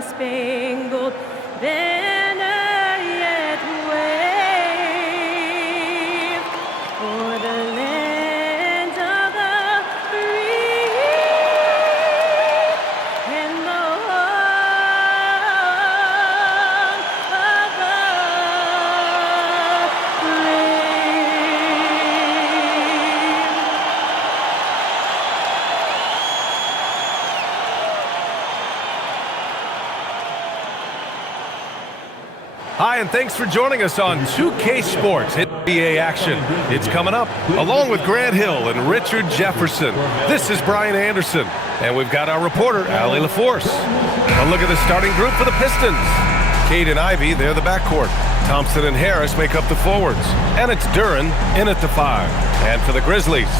star-spangled banner yet wave for the land of the free and the home of the Hi, and thanks for joining us on 2K Sports NBA action. It's coming up, along with Grant Hill and Richard Jefferson. This is Brian Anderson, and we've got our reporter, Allie LaForce. A look at the starting group for the Pistons. Cade and Ivy, they're the backcourt. Thompson and Harris make up the forwards. And it's Duren in at the 5. And for the Grizzlies,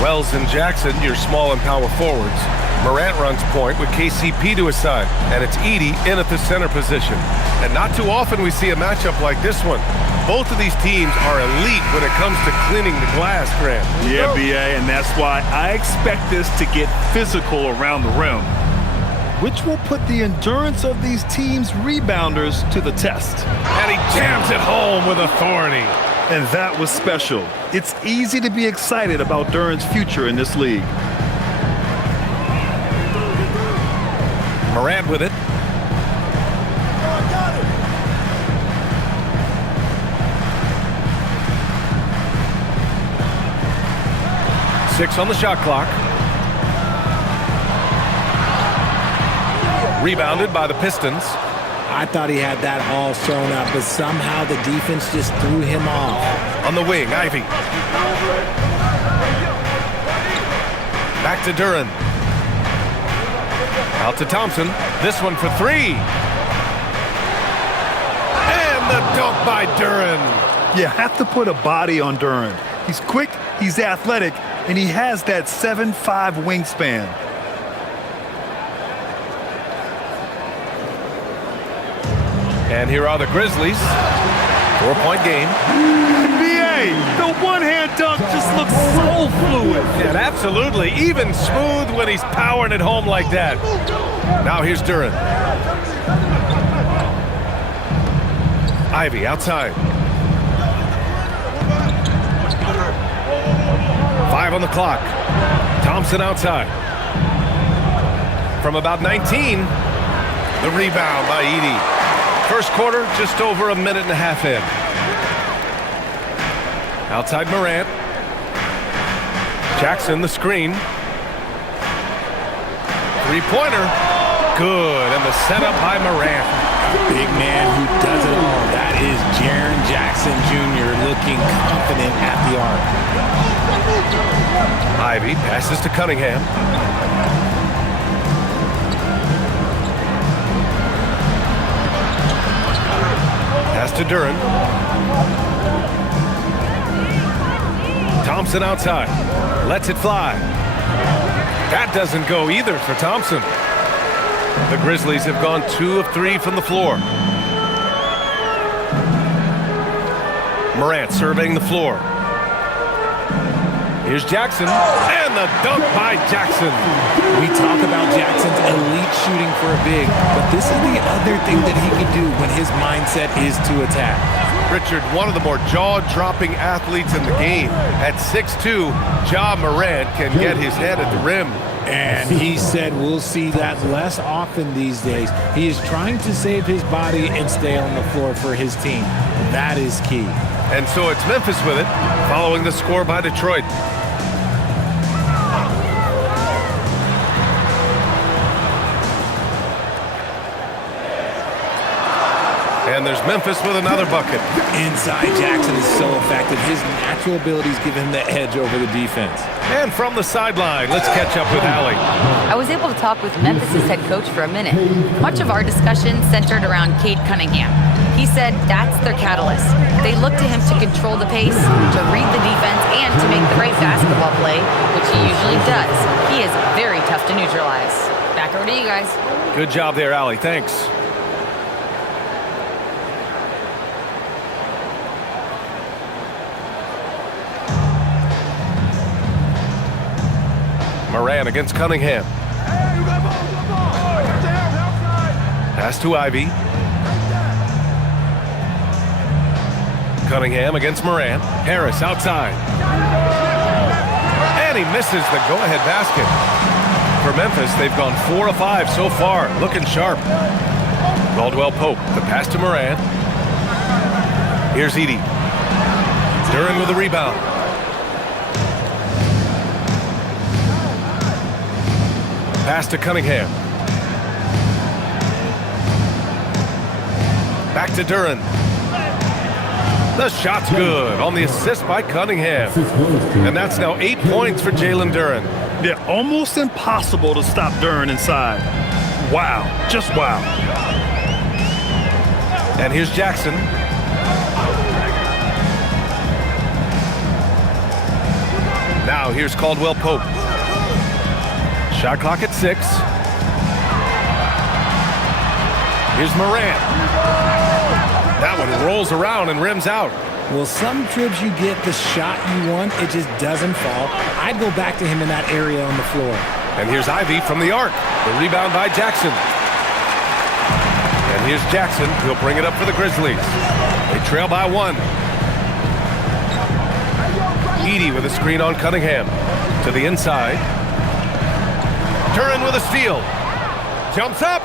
Wells and Jackson, your small and power forwards. Morant runs point with KCP to his side, and it's Edey in at the center position. And not too often we see a matchup like this one. Both of these teams are elite when it comes to cleaning the glass, Grant. Yeah, BA, and that's why I expect this to get physical around the rim, which will put the endurance of these teams' rebounders to the test. And he jams it home with authority. And that was special. It's easy to be excited about Duren's future in this league. Morant with it. Six on the shot clock. Rebounded by the Pistons. I thought he had that all sewn up, but somehow the defense just threw him off. On the wing, Ivy. Back to Duren. Out to Thompson. This one for 3. And the dunk by Duren. You have to put a body on Duren. He's quick, he's athletic, and he has that 7'5" wingspan. And here are the Grizzlies. 4-point game. BA, the one-hand dunk just looks so fluid. Yeah, absolutely. Even smooth when he's powering it home like that. Now here's Duren. Ivy outside. 5 on the clock. Thompson outside. From about 19, the rebound by Edey. First quarter, just over a minute and a half in. Outside Morant. Jackson, the screen. Three-pointer. Good, and the setup by Morant. Big man who does it all. That is Jaren Jackson Jr. looking confident at the arc. Ivy passes to Cunningham. Pass to Duren. Thompson outside. Lets it fly. That doesn't go either for Thompson. The Grizzlies have gone 2 of 3 from the floor. Morant surveying the floor. Here's Jackson. And the dunk by Jackson. We talk about Jackson's elite shooting for a big, but this is the other thing that he can do when his mindset is to attack. Richard, one of the more jaw-dropping athletes in the game. At 6'2", Ja Morant can get his head at the rim. And he said we'll see that less often these days. He is trying to save his body and stay on the floor for his team. That is key. And so it's Memphis with it, following the score by Detroit. And there's Memphis with another bucket. Inside Jackson is so effective. His natural abilities give him the edge over the defense. And from the sideline, let's catch up with Allie. I was able to talk with Memphis' head coach for a minute. Much of our discussion centered around Cade Cunningham. He said that's their catalyst. They look to him to control the pace, to read the defense, and to make the right basketball play, which he usually does. He is very tough to neutralize. Back over to you guys. Good job there, Allie. Thanks. Morant against Cunningham. Pass to Ivy. Cunningham against Morant. Harris outside. And he misses the go-ahead basket. For Memphis, they've gone 4 of 5 so far. Looking sharp. Caldwell Pope, the pass to Morant. Here's Edey. Duren with a rebound. Pass to Cunningham. Back to Duren. The shot's good on the assist by Cunningham. And that's now 8 points for Jalen Duren. Yeah, almost impossible to stop Duren inside. Wow, just wow. And here's Jackson. Now here's Caldwell Pope. Shot clock at 6. Here's Morant. That one rolls around and rims out. Well, some trips you get the shot you want, it just doesn't fall. I'd go back to him in that area on the floor. And here's Ivy from the arc. The rebound by Jackson. And here's Jackson. He'll bring it up for the Grizzlies. They trail by 1. Edey with a screen on Cunningham. To the inside. Duren with a steal. Jumps up.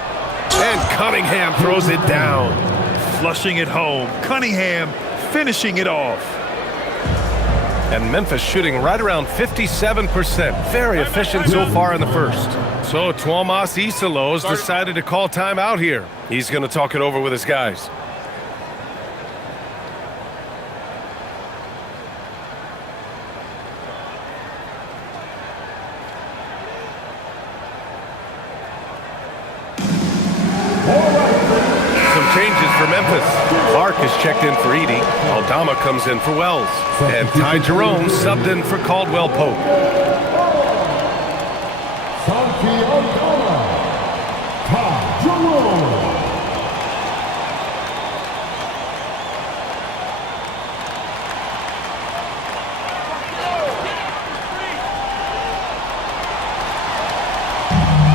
And Cunningham throws it down. Flushing it home. Cunningham finishing it off. And Memphis shooting right around 57%. Very efficient so far in the first. So Tuomas Isalos decided to call timeout here. He's going to talk it over with his guys. Changes for Memphis. Clark is checked in for Edey. Aldama comes in for Wells. And Ty Jerome subbed in for Caldwell Pope.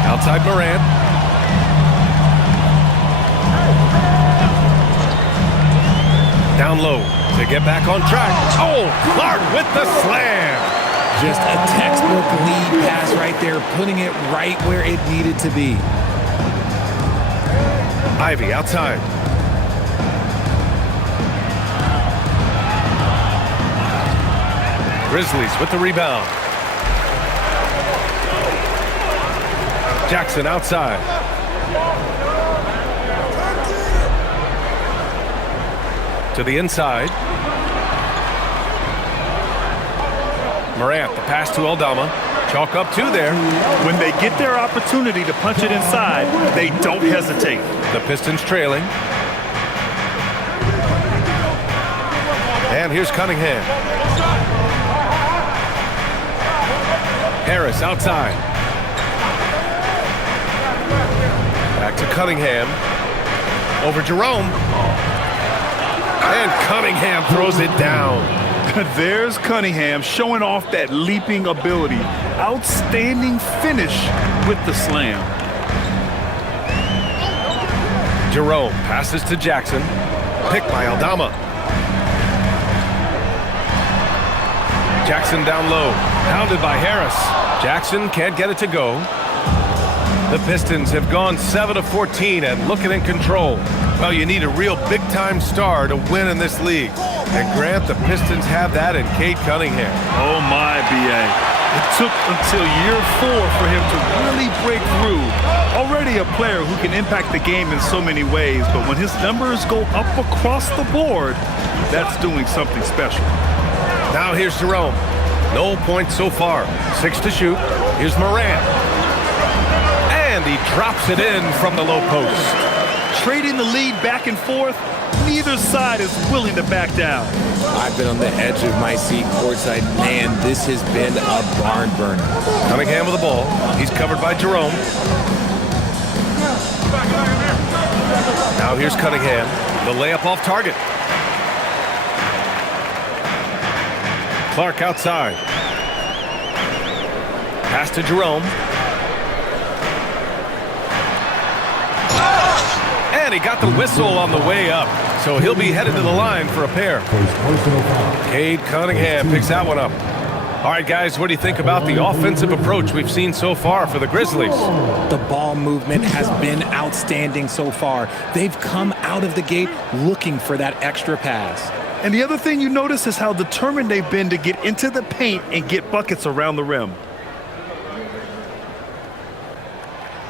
Outside Morant. Down low to get back on track. Oh, Clark with the slam. Just a textbook lead pass right there, putting it right where it needed to be. Ivy outside. Grizzlies with the rebound. Jackson outside. To the inside. Morant, the pass to Aldama. Chalk up 2 there. When they get their opportunity to punch it inside, they don't hesitate. The Pistons trailing. And here's Cunningham. Harris outside. Back to Cunningham. Over Jerome. And Cunningham throws it down. There's Cunningham showing off that leaping ability. Outstanding finish with the slam. Jerome passes to Jackson. Picked by Aldama. Jackson down low. Pounded by Harris. Jackson can't get it to go. The Pistons have gone 7 of 14 and looking in control. Well, you need a real big-time star to win in this league. And Grant, the Pistons have that in Cade Cunningham. Oh my, B.A. It took until year 4 for him to really break through. Already a player who can impact the game in so many ways, but when his numbers go up across the board, that's doing something special. Now here's Jerome. No points so far. 6 to shoot. Here's Morant. And he drops it in from the low post. Trading the lead back and forth, neither side is willing to back down. I've been on the edge of my seat courtside. Man, this has been a barn burner. Cunningham with the ball. He's covered by Jerome. Now here's Cunningham. The layup off target. Clark outside. Pass to Jerome. And he got the whistle on the way up, so he'll be headed to the line for a pair. Cade Cunningham picks that one up. All right, guys, what do you think about the offensive approach we've seen so far for the Grizzlies? The ball movement has been outstanding so far. They've come out of the gate looking for that extra pass. And the other thing you notice is how determined they've been to get into the paint and get buckets around the rim.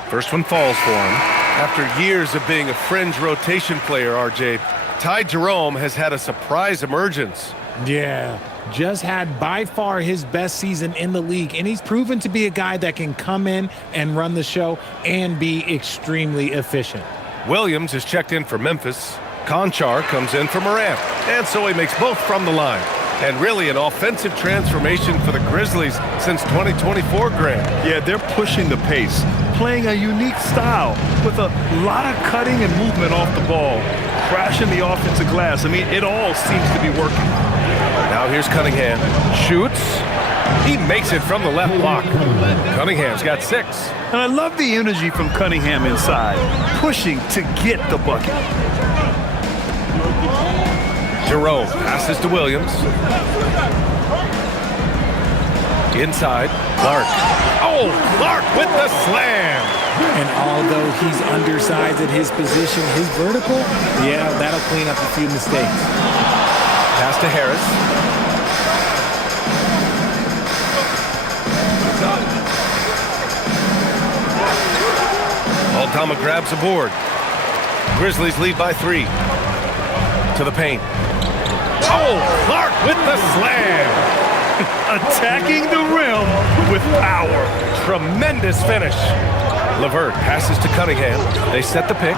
First one falls for him. After years of being a fringe rotation player, RJ, Ty Jerome has had a surprise emergence. Yeah, just had by far his best season in the league, and he's proven to be a guy that can come in and run the show and be extremely efficient. Williams is checked in for Memphis. Conchar comes in for Morant, and so he makes both from the line. And really an offensive transformation for the Grizzlies since 2024, Grant. Yeah, they're pushing the pace, playing a unique style with a lot of cutting and movement off the ball, crashing the offensive glass. I mean, it all seems to be working. Now here's Cunningham. Shoots. He makes it from the left block. Cunningham's got 6. And I love the energy from Cunningham inside, pushing to get the bucket. Jerome passes to Williams. Inside, Clark. Oh, Clark with the slam. And although he's undersized at his position, his vertical, yeah, that'll clean up a few mistakes. Pass to Harris. Aldama grabs a board. Grizzlies lead by 3. To the paint. Oh, Clark with the slam. Attacking the rim with power. Tremendous finish. LeVert passes to Cunningham. They set the pick.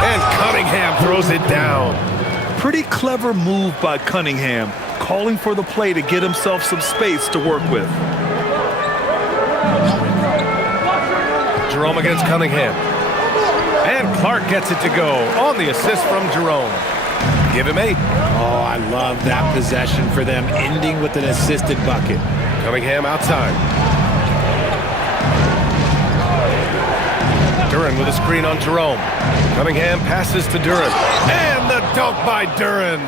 And Cunningham throws it down. Pretty clever move by Cunningham, calling for the play to get himself some space to work with. Jerome against Cunningham. And Clark gets it to go on the assist from Jerome. Give him 8. Oh, I love that possession for them, ending with an assisted bucket. Cunningham outside. Duren with a screen on Jerome. Cunningham passes to Duren. And the dunk by Duren.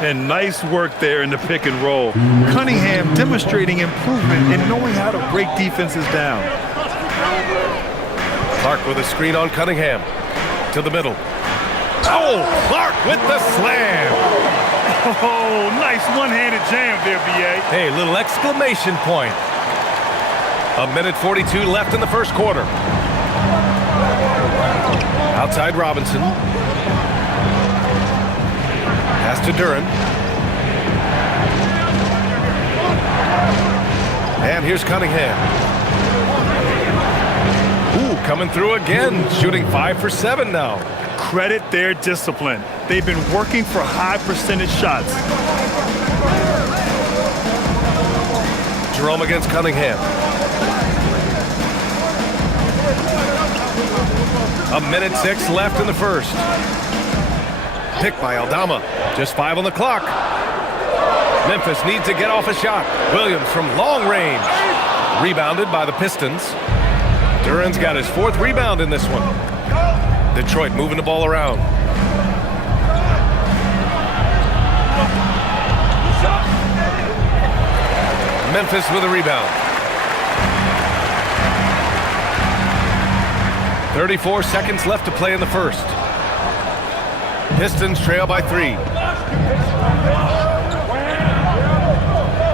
And nice work there in the pick and roll. Cunningham demonstrating improvement in knowing how to break defenses down. Clark with a screen on Cunningham. To the middle. Oh, Clark with the slam. Oh, nice one-handed jam there, B.A. Hey, little exclamation point. 1:42 left in the first quarter. Outside Robinson. Pass to Duren. And here's Cunningham. Ooh, coming through again, shooting 5 for 7 now. Credit their discipline. They've been working for high percentage shots. Jerome against Cunningham. 1:06 left in the first. Pick by Aldama. Just 5 on the clock. Memphis needs to get off a shot. Williams from long range. Rebounded by the Pistons. Duren's got his 4th rebound in this one. Detroit moving the ball around. Memphis with a rebound. 34 seconds left to play in the first. Pistons trail by 3.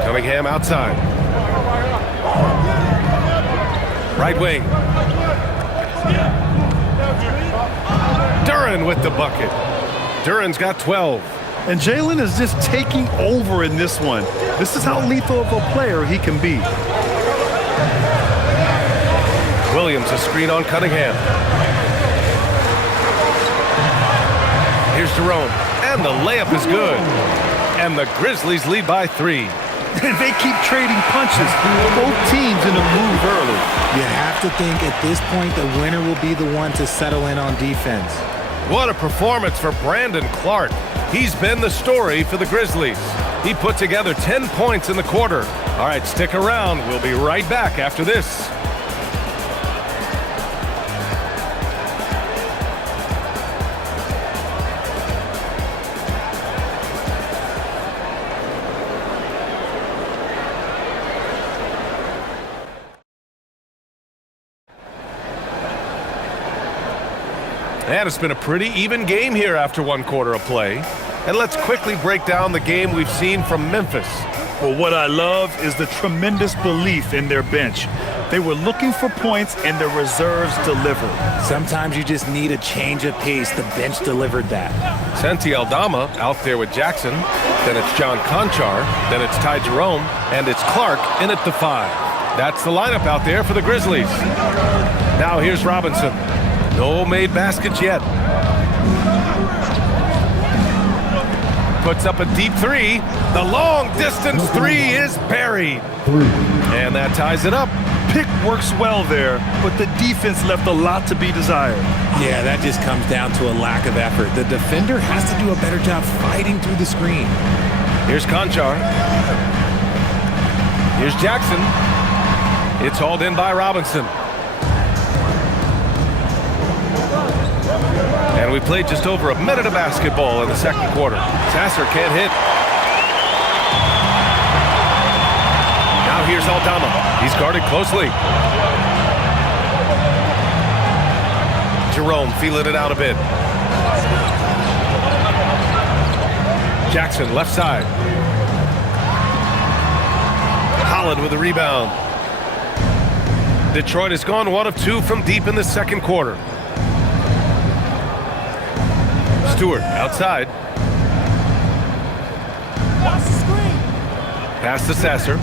Cunningham outside. Right wing. Duren with the bucket. Duren's got 12. And Jalen is just taking over in this one. This is how lethal of a player he can be. Williams a screen on Cunningham. Here's Jerome. And the layup is good. And the Grizzlies lead by 3. They keep trading punches. Both teams in a groove early. You have to think at this point the winner will be the one to settle in on defense. What a performance for Brandon Clark. He's been the story for the Grizzlies. He put together 10 points in the quarter. All right, stick around. We'll be right back after this. And it's been a pretty even game here after one quarter of play. And let's quickly break down the game we've seen from Memphis. Well, what I love is the tremendous belief in their bench. They were looking for points, and their reserves delivered. Sometimes you just need a change of pace. The bench delivered that. Santi Aldama out there with Jackson. Then it's John Conchar. Then it's Ty Jerome. And it's Clark in at the 5. That's the lineup out there for the Grizzlies. Now here's Robinson. No made baskets yet. Puts up a deep 3. The long distance 3 is buried. And that ties it up. Pick works well there, but the defense left a lot to be desired. Yeah, that just comes down to a lack of effort. The defender has to do a better job fighting through the screen. Here's Conchar. Here's Jackson. It's hauled in by Robinson. And we played just over a minute of basketball in the second quarter. Sasser can't hit. Now here's Aldama. He's guarded closely. Jerome feeling it out a bit. Jackson left side. Holland with the rebound. Detroit has gone 1 of 2 from deep in the second quarter. Stewart outside. Pass to Sasser.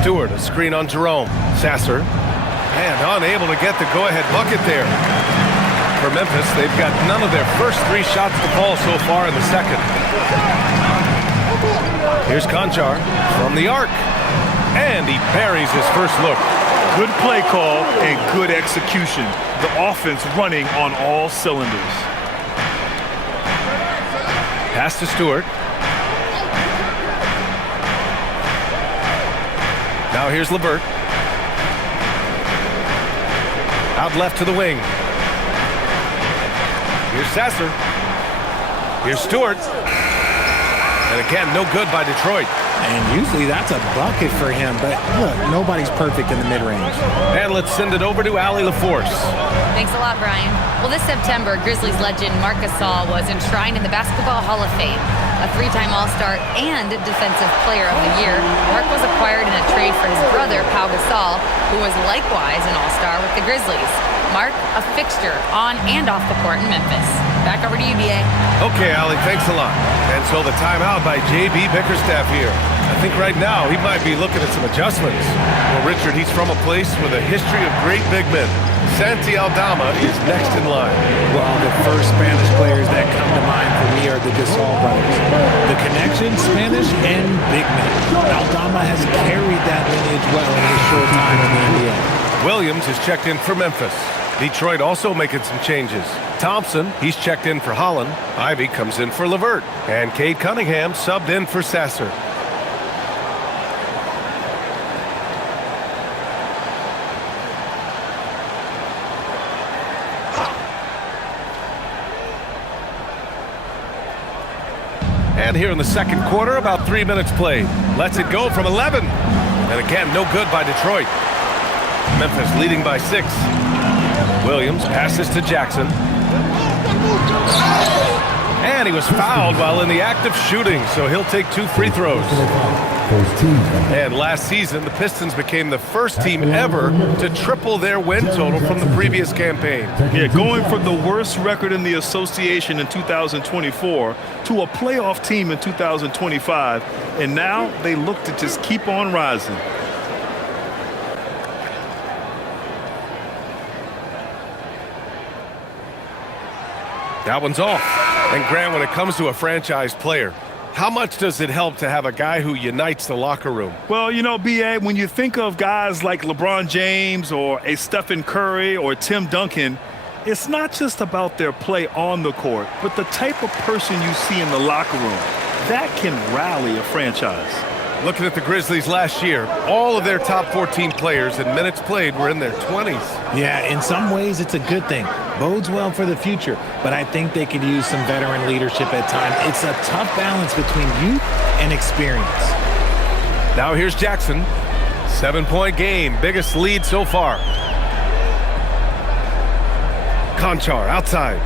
Stewart, a screen on Jerome. Sasser, and unable to get the go-ahead bucket there. For Memphis, they've got none of their first 3 shots to fall so far in the second. Here's Conchar from the arc. And he buries his first look. Good play call and good execution. The offense running on all cylinders. Pass to Stewart. Now here's LeVert. Out left to the wing. Here's Sasser. Here's Stewart. And again, no good by Detroit. And usually that's a bucket for him, but look, nobody's perfect in the mid-range. And let's send it over to Allie LaForce. Thanks a lot, Brian. Well, this September, Grizzlies legend Marc Gasol was enshrined in the Basketball Hall of Fame. A 3-time All-Star and Defensive Player of the Year, Marc was acquired in a trade for his brother, Pau Gasol, who was likewise an All-Star with the Grizzlies. Marc, a fixture on and off the court in Memphis. Back over to you, B.A. Okay, Allie, thanks a lot. And so the timeout by J.B. Bickerstaff here. I think right now he might be looking at some adjustments. Well, Richard, he's from a place with a history of great big men. Santi Aldama is next in line. Well, the first Spanish players that come to mind for me are the Gasol brothers. The connection, Spanish and big men. Aldama has carried that lineage well in his short time in the NBA. Williams is checked in for Memphis. Detroit also making some changes. Thompson, he's checked in for Holland. Ivy comes in for LeVert. And Cade Cunningham subbed in for Sasser. And here in the second quarter, about 3 minutes played. Lets it go from 11. And again, no good by Detroit. Memphis leading by 6. Williams passes to Jackson. And he was fouled while in the act of shooting, so he'll take 2 free throws. And last season, the Pistons became the first team ever to triple their win total from the previous campaign. Yeah, going from the worst record in the association in 2024 to a playoff team in 2025, and now they look to just keep on rising. That one's off. And Grant, when it comes to a franchise player, how much does it help to have a guy who unites the locker room? Well, you know, B.A., when you think of guys like LeBron James or a Stephen Curry or Tim Duncan, it's not just about their play on the court, but the type of person you see in the locker room. That can rally a franchise. Looking at the Grizzlies last year, all of their top 14 players in minutes played were in their 20s. Yeah, in some ways it's a good thing. Bodes well for the future, but I think they could use some veteran leadership at times. It's a tough balance between youth and experience. Now here's Jackson. 7-point game, biggest lead so far. Conchar outside.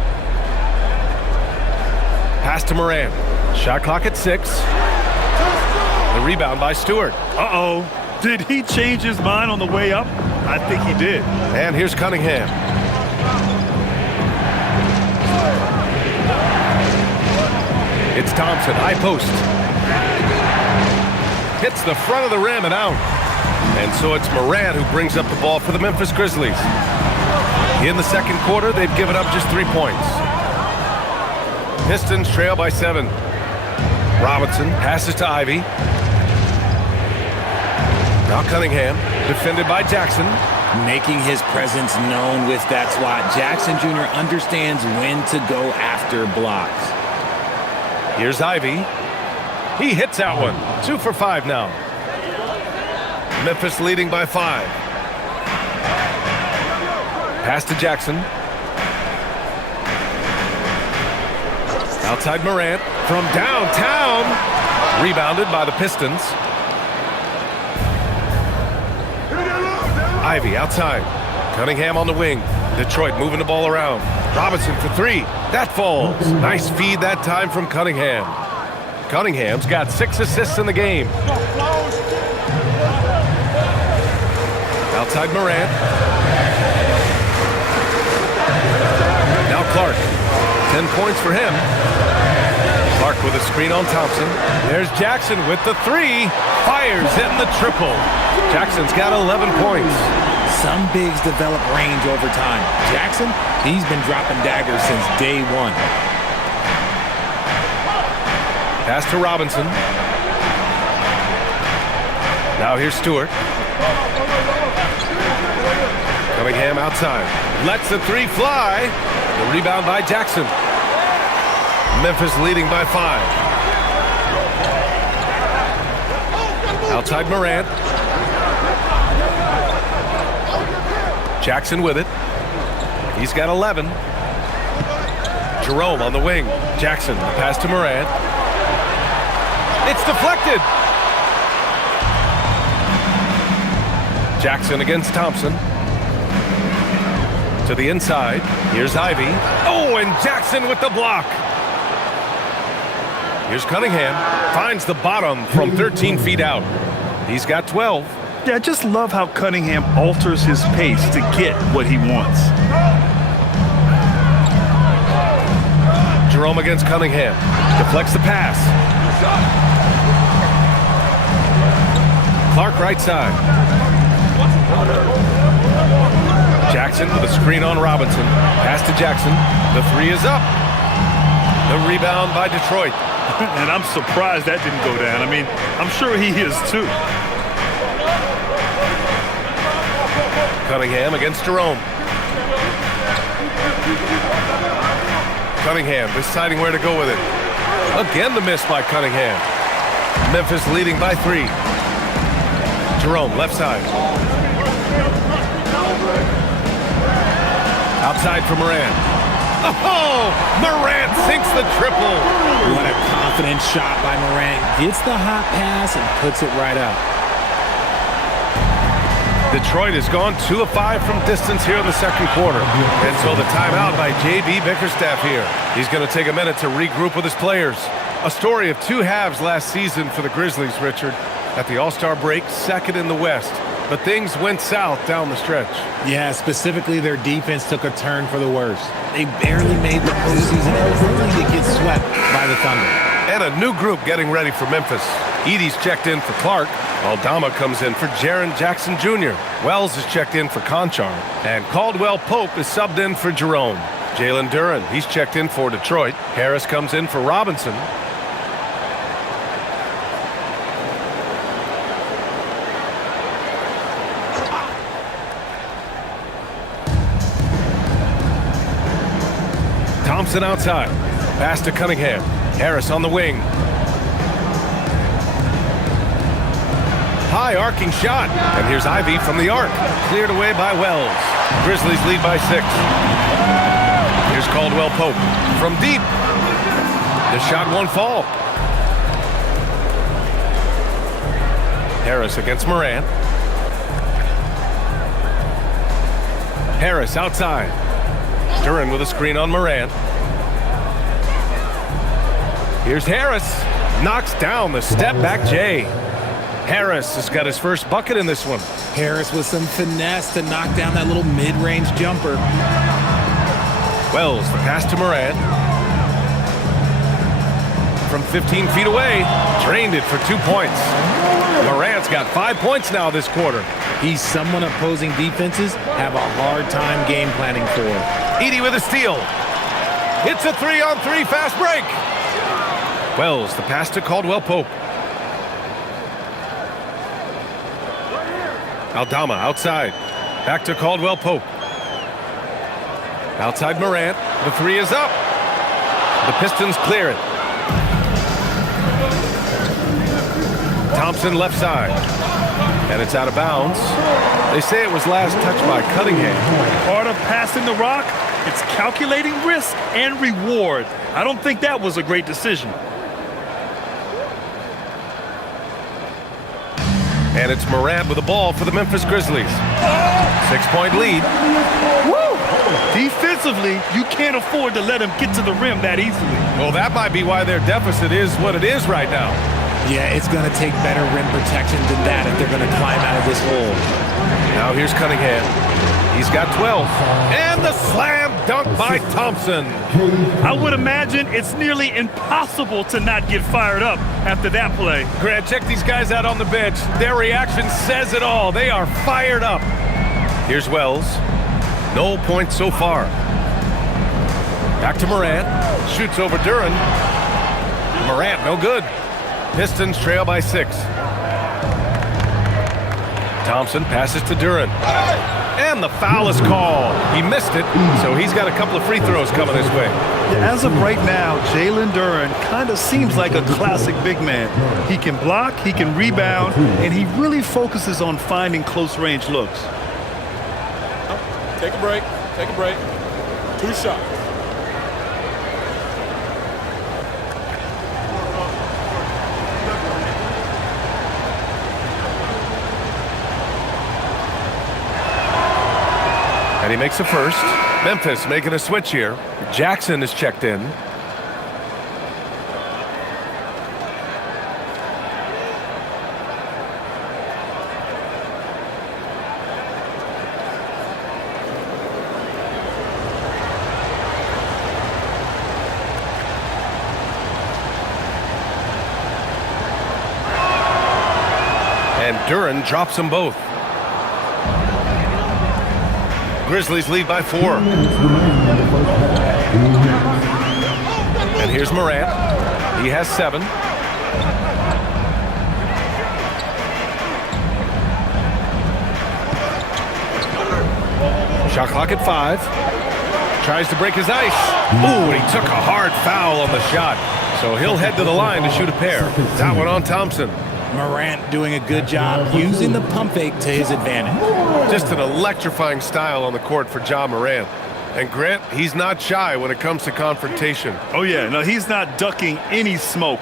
Pass to Morant. Shot clock at 6. The rebound by Stewart. Uh-oh. Did he change his mind on the way up? I think he did. And here's Cunningham. It's Thompson, high post. Hits the front of the rim and out. And so it's Morant who brings up the ball for the Memphis Grizzlies. In the second quarter, they've given up just 3 points. Pistons trail by 7. Robinson passes to Ivy. Now Cunningham, defended by Jackson. Making his presence known with that swat. Jackson Jr. understands when to go after blocks. Here's Ivy. He hits that one. 2 for 5 now. Memphis leading by 5. Pass to Jackson. Outside Morant from downtown. Rebounded by the Pistons. Ivy outside. Cunningham on the wing. Detroit moving the ball around. Robinson for 3. That falls. Nice feed that time from Cunningham. Cunningham's got 6 assists in the game. Outside Morant. Now Clark. 10 points for him. Clark with a screen on Thompson. There's Jackson with the 3. Fires in the triple. Jackson's got 11 points. Some bigs develop range over time. Jackson, he's been dropping daggers since day 1. Pass to Robinson. Now here's Stewart. Cunningham outside. Lets the 3 fly. The rebound by Jackson. Memphis leading by 5. Outside Morant. Jackson with it. He's got 11. Jerome on the wing. Jackson, the pass to Morant. It's deflected. Jackson against Thompson. To the inside. Here's Ivy. Oh, and Jackson with the block. Here's Cunningham. Finds the bottom from 13 feet out. He's got 12. Yeah, I just love how Cunningham alters his pace to get what he wants. Jerome against Cunningham. Deflects the pass. Clark right side. Jackson with a screen on Robinson. Pass to Jackson. The 3 is up. The rebound by Detroit. And I'm surprised that didn't go down. I mean, I'm sure he is too. Cunningham against Jerome. Cunningham deciding where to go with it. Again the miss by Cunningham. Memphis leading by 3. Jerome left side. Outside for Morant. Oh! Morant sinks the triple. What a confident shot by Morant. Gets the hot pass and puts it right up. Detroit has gone 2 of 5 from distance here in the second quarter. And so the timeout by J.B. Bickerstaff here. He's going to take a minute to regroup with his players. A story of 2 halves last season for the Grizzlies, Richard. At the All-Star break, second in the West. But things went south down the stretch. Yeah, specifically their defense took a turn for the worse. They barely made the postseason, only to get swept by the Thunder. And a new group getting ready for Memphis. Edey's checked in for Clark. Aldama comes in for Jaren Jackson Jr. Wells is checked in for Conchar. And Caldwell Pope is subbed in for Jerome. Jalen Duren, he's checked in for Detroit. Harris comes in for Robinson. Thompson outside. Pass to Cunningham. Harris on the wing. High arcing shot. And here's Ivy from the arc. Cleared away by Wells. Grizzlies lead by 6. Here's Caldwell Pope. From deep. The shot won't fall. Harris against Morant. Harris outside. Duren with a screen on Morant. Here's Harris. Knocks down the step-back J. Harris has got his first bucket in this one. Harris with some finesse to knock down that little mid-range jumper. Wells, the pass to Morant. From 15 feet away, drained it for 2 points. Morant's got 5 points now this quarter. He's someone opposing defenses have a hard time game planning for. Edey with a steal. It's a 3-on-3 fast break. Wells, the pass to Caldwell Pope. Aldama outside. Back to Caldwell Pope. Outside Morant. The three is up. The Pistons clear it. Thompson left side. And it's out of bounds. They say it was last touched by Cunningham. Part of passing the rock, it's calculating risk and reward. I don't think that was a great decision. And it's Morant with the ball for the Memphis Grizzlies. 6-point lead. Woo! Defensively, you can't afford to let him get to the rim that easily. Well, that might be why their deficit is what it is right now. Yeah, it's going to take better rim protection than that if they're going to climb out of this hole. Now here's Cunningham. He's got 12. And the slam dunk by Thompson. I would imagine it's nearly impossible to not get fired up after that play. Grant, check these guys out on the bench. Their reaction says it all. They are fired up. Here's Wells. No points so far. Back to Morant. Shoots over Duren. Morant, no good. Pistons trail by 6. Thompson passes to Duren. And the foul is called. He missed it, so he's got a couple of free throws coming his way. As of right now, Jalen Duren kind of seems like a classic big man. He can block, he can rebound, and he really focuses on finding close-range looks. Take a break. Take a break. 2 shots. And he makes a first. Memphis making a switch here. Jackson is checked in. And Duren drops them both. Grizzlies lead by 4. And here's Morant. He has 7. Shot clock at 5. Tries to break his ice. Ooh, and he took a hard foul on the shot. So he'll head to the line to shoot a pair. That one on Thompson. Morant doing a good job using the pump fake to his advantage. Just an electrifying style on the court for Ja Morant. And Grant, he's not shy when it comes to confrontation. Oh yeah, no, he's not ducking any smoke.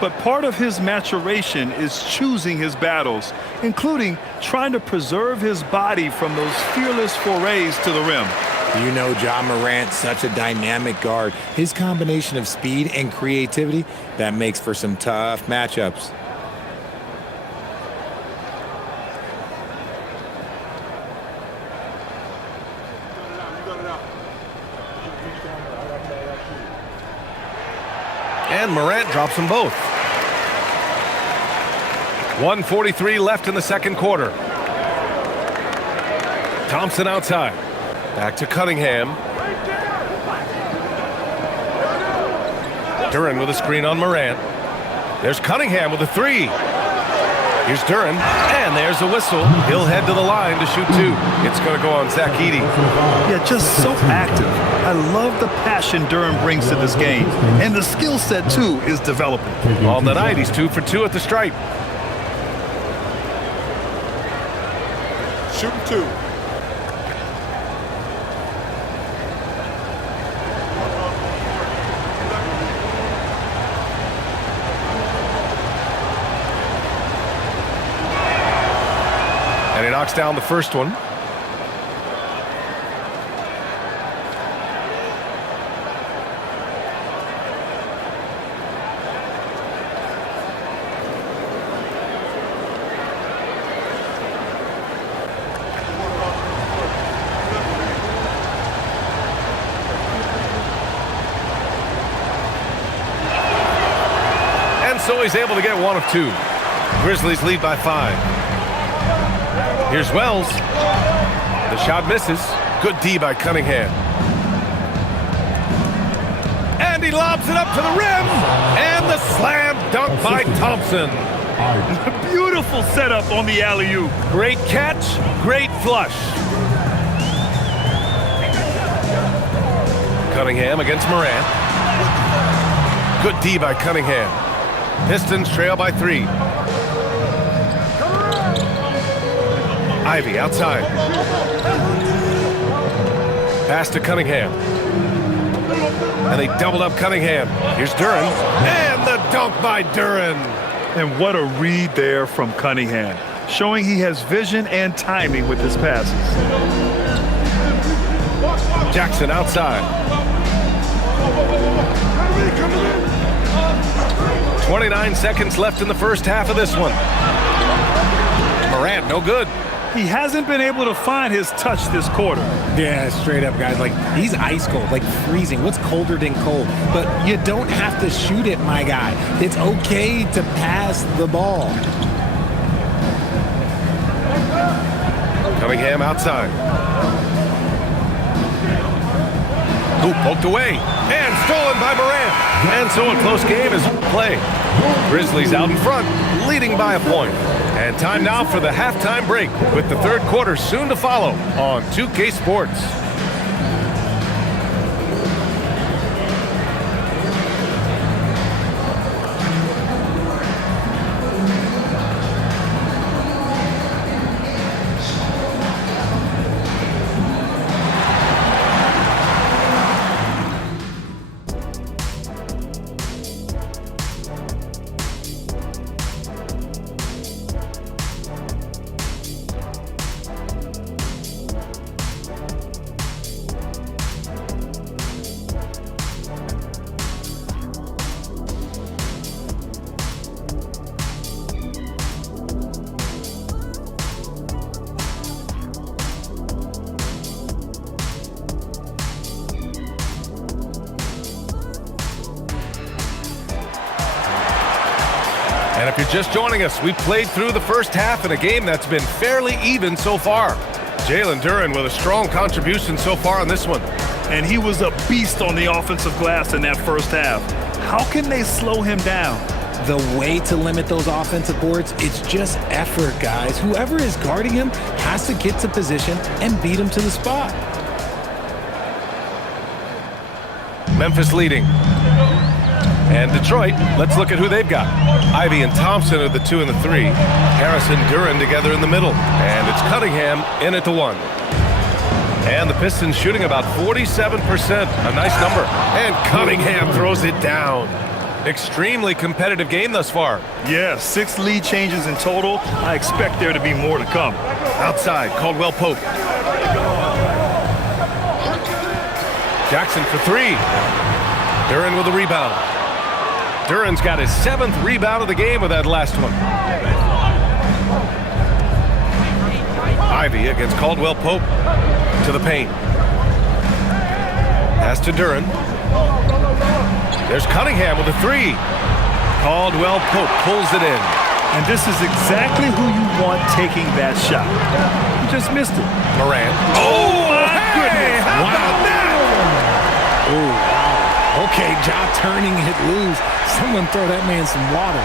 But part of his maturation is choosing his battles, including trying to preserve his body from those fearless forays to the rim. You know Ja Morant's such a dynamic guard. His combination of speed and creativity, that makes for some tough matchups. And Morant drops them both. 1:43 left in the second quarter. Thompson outside. Back to Cunningham. Duren with a screen on Morant. There's Cunningham with a 3. Here's Duren, and there's a whistle. He'll head to the line to shoot 2. It's going to go on Zach Edey. Yeah, just so active. I love the passion Duren brings to this game. And the skill set, too, is developing. On the night, he's 2 for 2 at the stripe. Shooting 2. And he knocks down the first one. he's able to get one of two. Grizzlies lead by 5. Here's Wells. The shot misses. Good D by Cunningham. And he lobs it up to the rim. And the slam dunk by Thompson. Beautiful setup on the alley-oop. Great catch, great flush. Cunningham against Morant. Good D by Cunningham. Pistons trail by 3. Ivy outside. Pass to Cunningham. And they doubled up Cunningham. Here's Duren. And the dunk by Duren. And what a read there from Cunningham, showing he has vision and timing with his passes. Jackson outside. 29 seconds left in the first half of this one. Morant, no good. He hasn't been able to find his touch this quarter. Yeah, straight up, guys. Like, he's ice cold, like freezing. What's colder than cold? But you don't have to shoot it, my guy. It's okay to pass the ball. Cunningham outside. Hoop poked away. And stolen by Morant. And so a close game is play. Grizzlies out in front, leading by a point. And time now for the halftime break, with the third quarter soon to follow on 2K Sports. And if you're just joining us, we played through the first half in a game that's been fairly even so far. Jalen Duren with a strong contribution so far on this one. And he was a beast on the offensive glass in that first half. How can they slow him down? The way to limit those offensive boards, it's just effort, guys. Whoever is guarding him has to get to position and beat him to the spot. Memphis leading. And Detroit, let's look at who they've got. Ivy and Thompson are the 2 and the 3. Harris and Duren together in the middle. And it's Cunningham in at the 1. And the Pistons shooting about 47%. A nice number. And Cunningham throws it down. Extremely competitive game thus far. Yeah, 6 lead changes in total. I expect there to be more to come. Outside, Caldwell Pope. Jackson for 3. Duren with a rebound. Duren's got his 7th rebound of the game with that last one. Ivy against Caldwell Pope to the paint. Pass to Duren. There's Cunningham with a 3. Caldwell Pope pulls it in. And this is exactly who you want taking that shot. He just missed it. Morant. Oh, my goodness. How about that? Oh, wow. Okay, Ja turning it loose. Someone throw that man some water.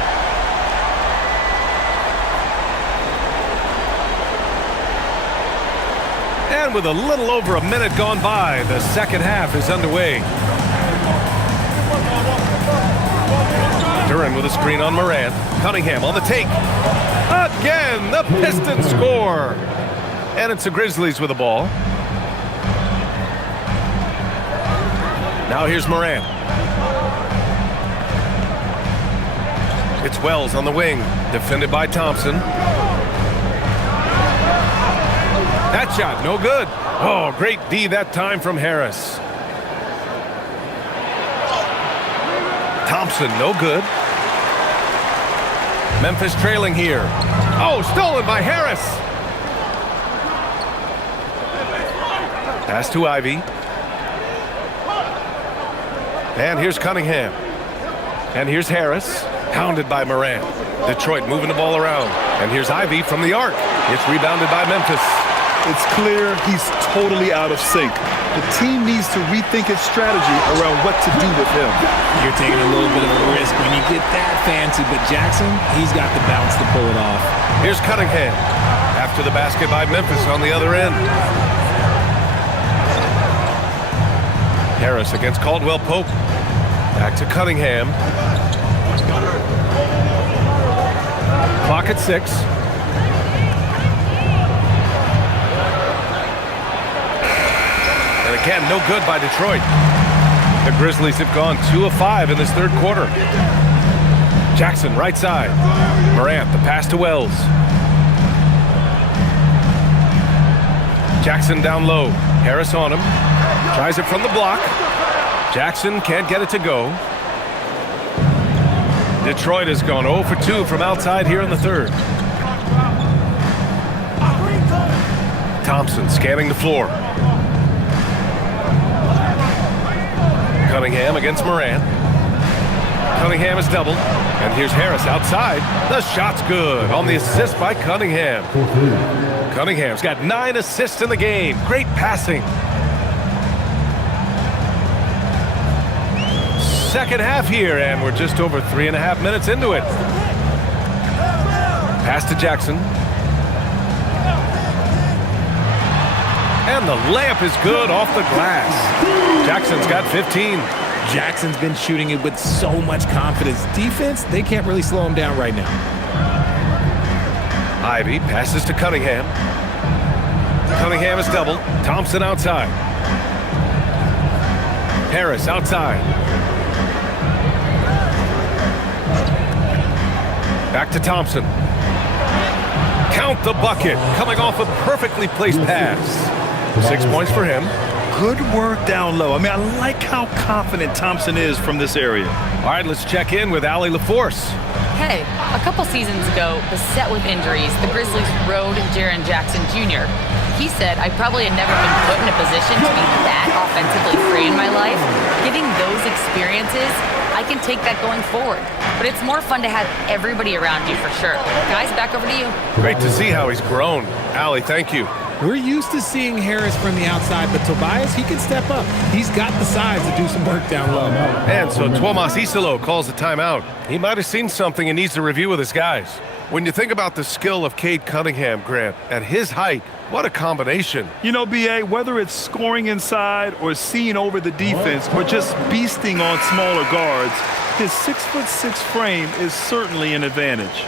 And with a little over a minute gone by, the second half is underway. Duren with a screen on Morant. Cunningham on the take. Again, the Pistons score. And it's the Grizzlies with the ball. Now here's Morant. It's Wells on the wing, defended by Thompson. That shot, no good. Oh, great D that time from Harris. Thompson, no good. Memphis trailing here. Oh, stolen by Harris. Pass to Ivy. And here's Cunningham. And here's Harris. Pounded by Morant. Detroit moving the ball around. And here's Ivy from the arc. It's rebounded by Memphis. It's clear he's totally out of sync. The team needs to rethink its strategy around what to do with him. You're taking a little bit of a risk when you get that fancy, but Jackson, he's got the bounce to pull it off. Here's Cunningham. After the basket by Memphis on the other end. Harris against Caldwell Pope. Back to Cunningham. Clock at 6. And again, no good by Detroit. The Grizzlies have gone 2 of 5 in this third quarter. Jackson, right side. Morant, the pass to Wells. Jackson down low. Harris on him. Tries it from the block. Jackson can't get it to go. Detroit has gone 0 for 2 from outside here in the third. Thompson scanning the floor. Cunningham against Morant. Cunningham is doubled. And here's Harris outside. The shot's good on the assist by Cunningham. Cunningham's got 9 assists in the game. Great passing. Second half here, and we're just over 3.5 minutes into it. Pass to Jackson. And the layup is good off the glass. Jackson's got 15. Jackson's been shooting it with so much confidence. Defense, they can't really slow him down right now. Ivy passes to Cunningham. Cunningham is doubled. Thompson outside. Harris outside. Back to Thompson. Count the bucket. Coming off a perfectly placed pass. 6 points for him. Good work down low. I mean, I like how confident Thompson is from this area. All right, let's check in with Allie LaForce. Hey, a couple seasons ago, beset with injuries, the Grizzlies rode Jaren Jackson Jr. He said, I probably had never been put in a position to be that offensively free in my life. Getting those experiences, I can take that going forward. But it's more fun to have everybody around you for sure. Guys, back over to you. Great to see how he's grown. Allie, thank you. We're used to seeing Harris from the outside, but Tobias, he can step up. He's got the size to do some work down low. And so Tuomas Isalo calls the timeout. He might have seen something and needs to review with his guys. When you think about the skill of Cade Cunningham, Grant, at his height, what a combination. You know, B.A., whether it's scoring inside or seeing over the defense or just beasting on smaller guards, his 6'6" frame is certainly an advantage.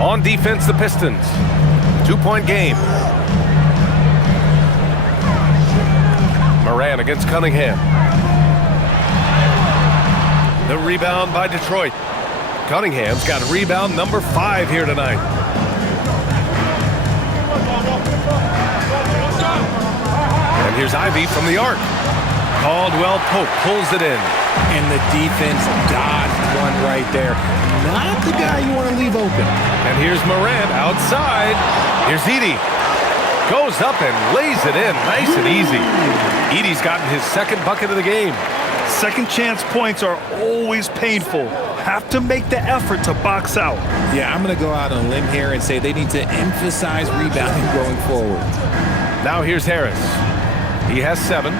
On defense, the Pistons. 2-point game. Morant against Cunningham. The rebound by Detroit. Cunningham's got rebound number 5 here tonight. And here's Ivy from the arc. Caldwell Pope pulls it in. And the defense dodged one right there. Not the guy you want to leave open. And here's Morant outside. Here's Edey. Goes up and lays it in nice and easy. Edey's gotten his second bucket of the game. Second chance points are always painful. Have to make the effort to box out. Yeah, I'm going to go out on a limb here and say they need to emphasize rebounding going forward. Now here's Harris. He has 7.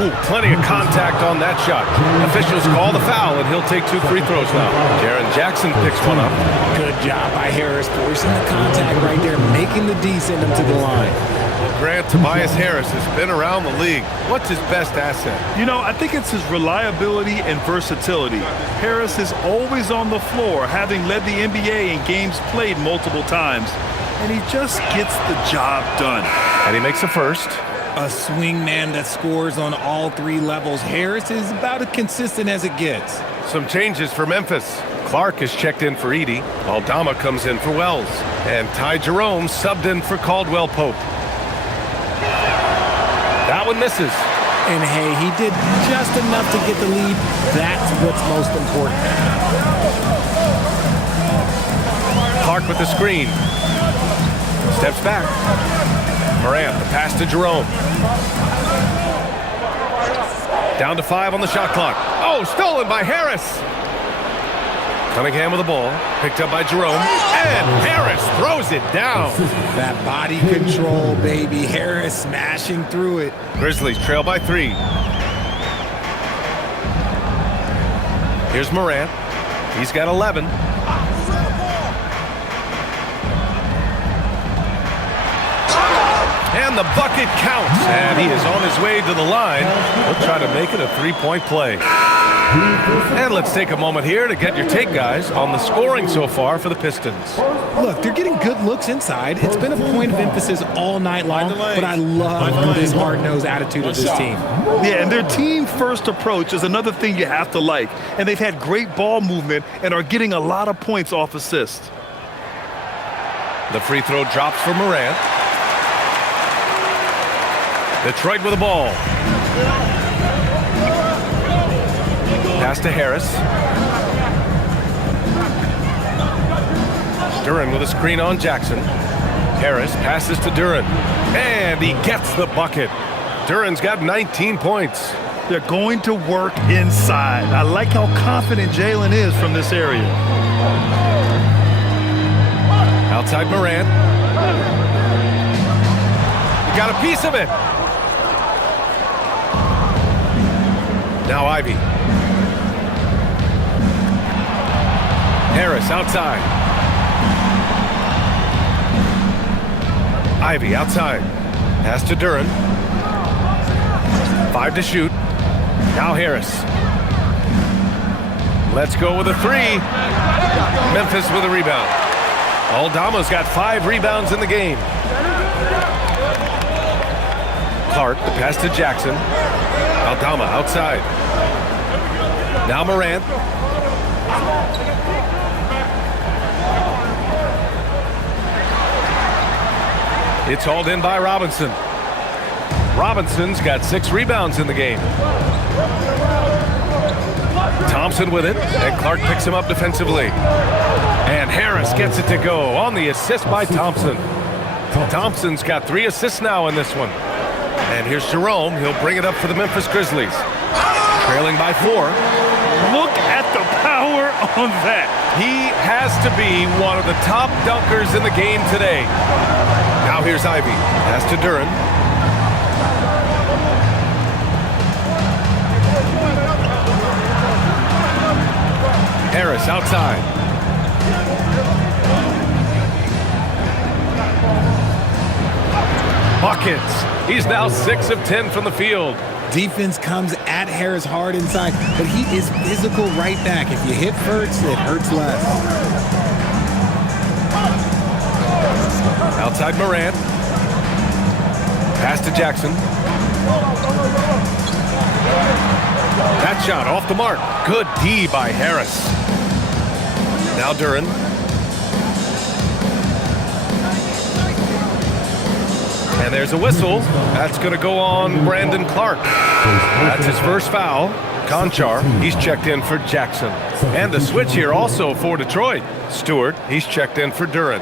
Oh, plenty of contact on that shot. Officials call the foul, and he'll take 2 free throws now. Jaren Jackson picks one up. Good job by Harris, forcing the contact right there, making the D send him to the line. Grant, Tobias Harris has been around the league. What's his best asset? You know, I think it's his reliability and versatility. Harris is always on the floor, having led the NBA in games played multiple times. And he just gets the job done. And he makes a first. A swing man that scores on all 3 levels. Harris is about as consistent as it gets. Some changes for Memphis. Clark is checked in for Edey. Aldama comes in for Wells. And Ty Jerome subbed in for Caldwell Pope. That one misses. And hey, he did just enough to get the lead. That's what's most important. Clark with the screen. Steps back. Morant, the pass to Jerome. Down to 5 on the shot clock. Oh, stolen by Harris. Cunningham with the ball. Picked up by Jerome. And Harris throws it down. That body control, baby. Harris smashing through it. Grizzlies trail by 3. Here's Morant. He's got 11. And the bucket counts. And he is on his way to the line. He'll try to make it a 3-point play. And let's take a moment here to get your take, guys, on the scoring so far for the Pistons. Look, they're getting good looks inside. It's been a point of emphasis all night long, but I love this hard-nosed attitude of this team. Yeah, and their team-first approach is another thing you have to like. And they've had great ball movement and are getting a lot of points off assists. The free throw drops for Morant. Detroit with the ball. Pass to Harris. Duren with a screen on Jackson. Harris passes to Duren. And he gets the bucket. Duren's got 19 points. They're going to work inside. I like how confident Jalen is from this area. Outside Morant. He got a piece of it. Now Ivy. Harris outside. Ivy outside. Pass to Duren. 5 to shoot. Now Harris. Let's go with a 3. Memphis with a rebound. Aldama's got 5 rebounds in the game. Clark, the pass to Jackson. Aldama outside. Now Morant. It's hauled in by Robinson. Robinson's got 6 rebounds in the game. Thompson with it, and Clark picks him up defensively. And Harris gets it to go on the assist by Thompson. Thompson's got 3 assists now in this one. And here's Jerome. He'll bring it up for the Memphis Grizzlies. Trailing by 4. Look at the power on that. He has to be one of the top dunkers in the game today. Now here's Ivy. Pass to Duren. Harris outside. Buckets. He's now 6 of 10 from the field. Defense comes at Harris hard inside, but he is physical right back. If you hit first, it hurts less. Outside Morant. Pass to Jackson. That shot off the mark. Good D by Harris. Now Duren. And there's a whistle. That's going to go on Brandon Clark. That's his first foul. Conchar, he's checked in for Jackson. And the switch here also for Detroit. Stewart, he's checked in for Duren.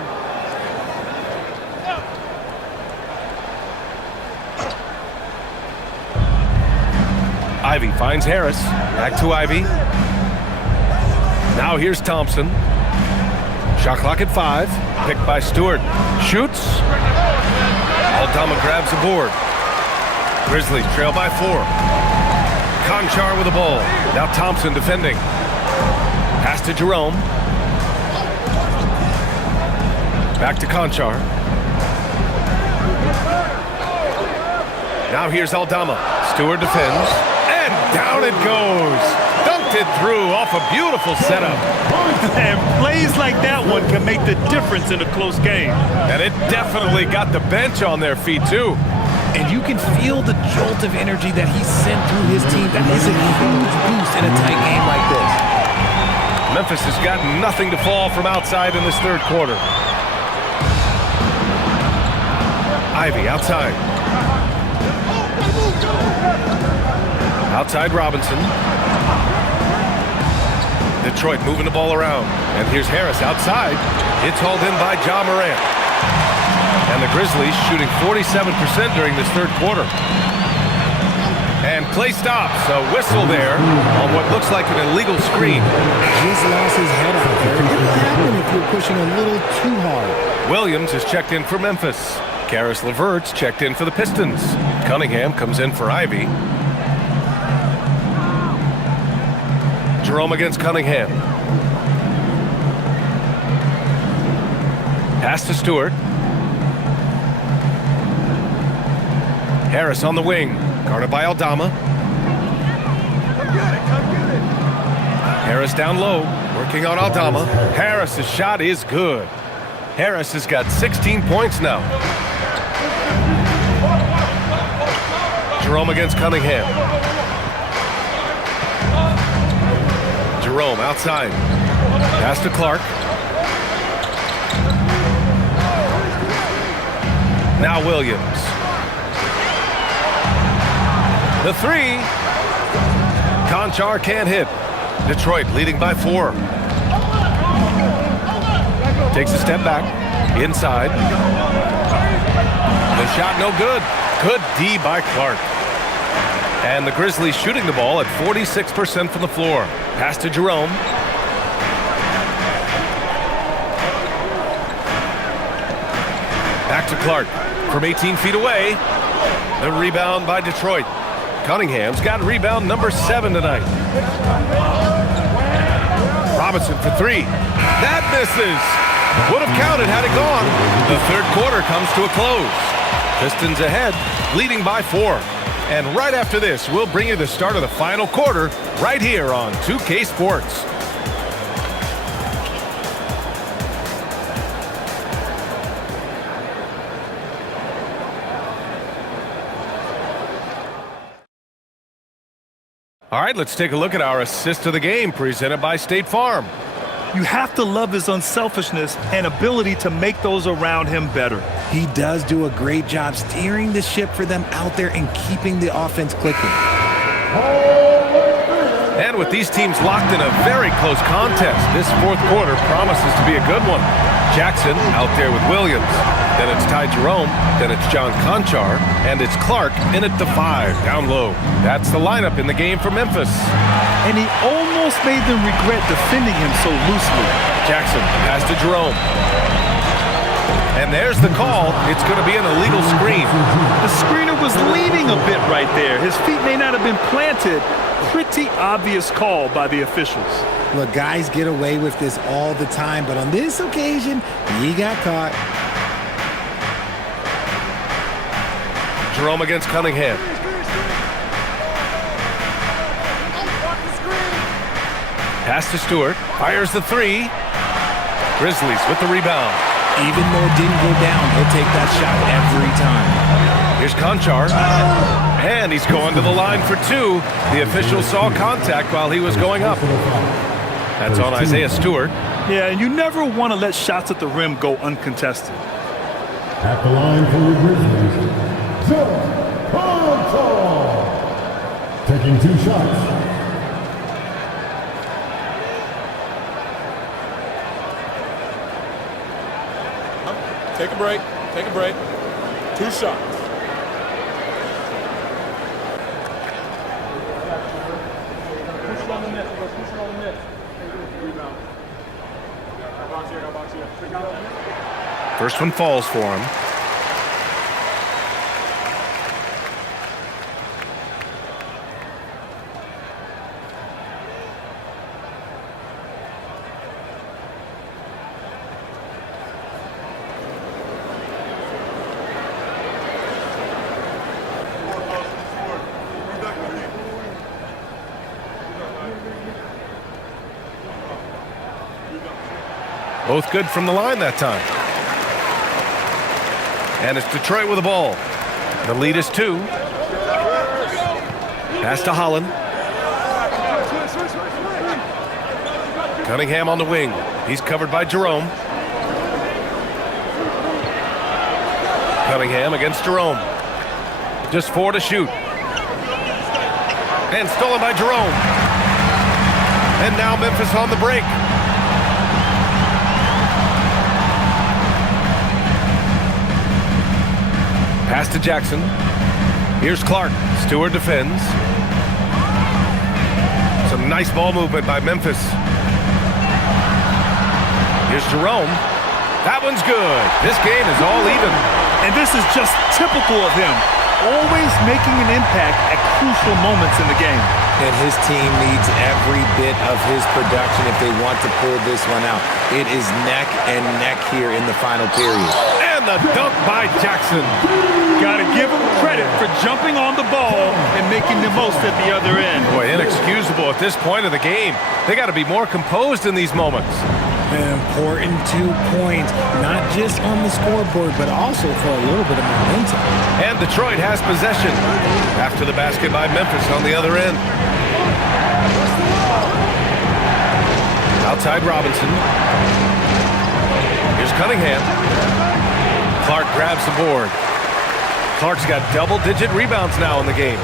Ivy finds Harris. Back to Ivy. Now here's Thompson. Shot clock at 5. Picked by Stewart. Shoots. Aldama grabs the board. Grizzlies trail by 4. Conchar with the ball. Now Thompson defending. Pass to Jerome. Back to Conchar. Now here's Aldama. Stewart defends. And down it goes. Dunked it through off a beautiful setup. And plays like that one can make the difference in a close game. And it definitely got the bench on their feet, too. And you can feel the jolt of energy that he sent through his team. That is a huge boost in a tight game like this. Memphis has got nothing to fall from outside in this third quarter. Ivy outside. Outside Robinson. Detroit moving the ball around. And here's Harris outside. It's hauled in by Ja Morant. And the Grizzlies shooting 47% during this third quarter. And play stops. A whistle there on what looks like an illegal screen. Just lost his head out there. It'll happen if you're pushing a little too hard. Williams is checked in for Memphis. Karis LeVert's checked in for the Pistons. Cunningham comes in for Ivy. Jerome against Cunningham. Pass to Stewart. Harris on the wing. Guarded by Aldama. Harris down low. Working on Aldama. Harris's shot is good. Harris has got 16 points now. Jerome against Cunningham. Jerome outside. Pass to Clark. Now Williams. The three. Conchar can't hit. Detroit leading by 4. Takes a step back. Inside. The shot no good. Good D by Clark. And the Grizzlies shooting the ball at 46% from the floor. Pass to Jerome. Back to Clark from 18 feet away. The rebound by Detroit. Cunningham's got rebound number 7 tonight. Robinson for 3. That misses. Would have counted had it gone. The third quarter comes to a close. Pistons ahead, leading by 4. And right after this, we'll bring you the start of the final quarter right here on 2K Sports. All right, let's take a look at our assist of the game presented by State Farm. You have to love his unselfishness and ability to make those around him better. He does do a great job steering the ship for them out there and keeping the offense clicking. And with these teams locked in a very close contest, this fourth quarter promises to be a good one. Jackson out there with Williams. Then it's Ty Jerome. Then it's John Conchar. And it's Clark in at the 5, down low. That's the lineup in the game for Memphis. And he almost made them regret defending him so loosely. Jackson pass to Jerome. And there's the call. It's going to be an illegal screen. The screener was leaning a bit right there. His feet may not have been planted. Pretty obvious call by the officials. Look, guys get away with this all the time, but on this occasion, he got caught. Jerome against Cunningham. Pass to Stewart. Fires the 3. Grizzlies with the rebound. Even though it didn't go down, he'll take that shot every time. Here's Conchar. And he's going to the line for 2. The official saw contact while he was going up. That's on Isaiah Stewart. Yeah, and you never want to let shots at the rim go uncontested. At the line for the Grizzlies, Conchar, taking 2 shots. Take a break. Take a break. 2 shots. Push it on the net. Push it on the net. Rebound. Box here. Box here. First one falls for him. Both good from the line that time. And it's Detroit with the ball. The lead is 2. Pass to Holland. Cunningham on the wing. He's covered by Jerome. Cunningham against Jerome. Just 4 to shoot. And stolen by Jerome. And now Memphis on the break. Pass to Jackson. Here's Clark. Stewart defends. Some nice ball movement by Memphis. Here's Jerome. That one's good. This game is all even. And this is just typical of him. Always making an impact at crucial moments in the game. And his team needs every bit of his production if they want to pull this one out. It is neck and neck here in the final period. And the dunk by Jackson. Got to give him credit for jumping on the ball and making the most at the other end. Boy, inexcusable at this point of the game. They got to be more composed in these moments. An important 2 points, not just on the scoreboard, but also for a little bit of momentum. And Detroit has possession. After the basket by Memphis on the other end. Outside Robinson. Here's Cunningham. Clark grabs the board. Clark's got double-digit rebounds now in the game.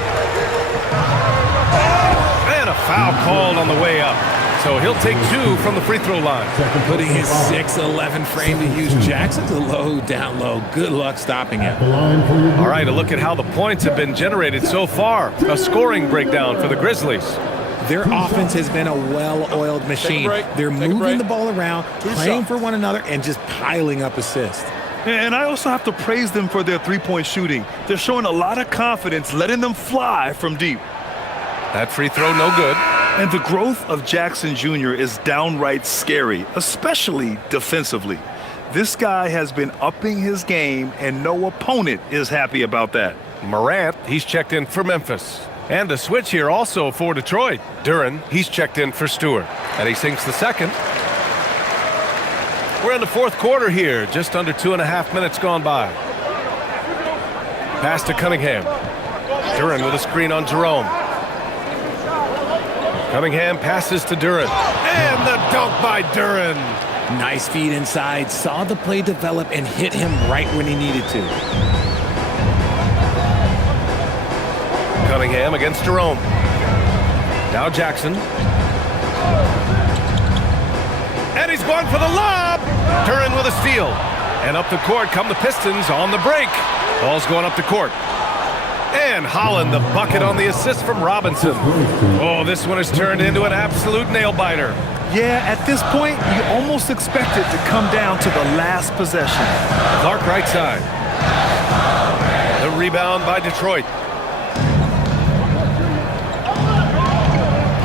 And a foul called on the way up. So he'll take 2 from the free throw line. Putting his 6'11" frame to use. Jackson's a low, down low. Good luck stopping it. All right, a look at how the points have been generated so far. A scoring breakdown for the Grizzlies. Their offense has been a well-oiled machine. They're moving the ball around, playing for one another, and just piling up assists. And I also have to praise them for their three-point shooting. They're showing a lot of confidence, letting them fly from deep. That free throw no good. And the growth of Jackson Jr. is downright scary, especially defensively. This guy has been upping his game, and no opponent is happy about that. Morant, he's checked in for Memphis. And a switch here also for Detroit. Duren, he's checked in for Stewart. And he sinks the second. We're in the fourth quarter here, just under 2.5 minutes gone by. Pass to Cunningham. Duren with a screen on Jerome. Cunningham passes to Duren. And the dunk by Duren. Nice feed inside, saw the play develop and hit him right when he needed to. Cunningham against Jerome. Now Jackson. And he's going for the lob. Duren with a steal. And up the court come the Pistons on the break. Ball's going up the court. And Holland, the bucket on the assist from Robinson. Oh, this one has turned into an absolute nail-biter. Yeah, at this point, you almost expect it to come down to the last possession. Clark right side. The rebound by Detroit.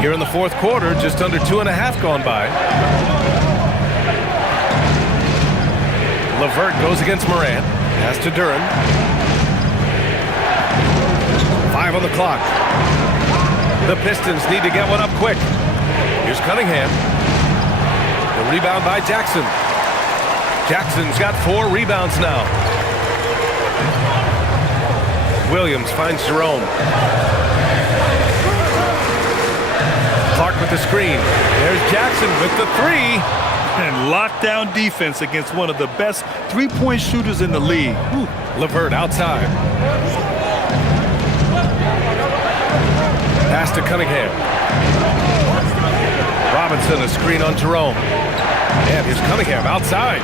Here in the fourth quarter, just under 2.5 gone by. LeVert goes against Morant. Pass to Duren. 5 on the clock. The Pistons need to get one up quick. Here's Cunningham. The rebound by Jackson. Jackson's got 4 rebounds now. Williams finds Jerome. Clark with the screen. There's Jackson with the 3. And lockdown defense against one of the best three-point shooters in the league. LeVert outside. Pass to Cunningham. Robinson, a screen on Jerome. And here's Cunningham outside.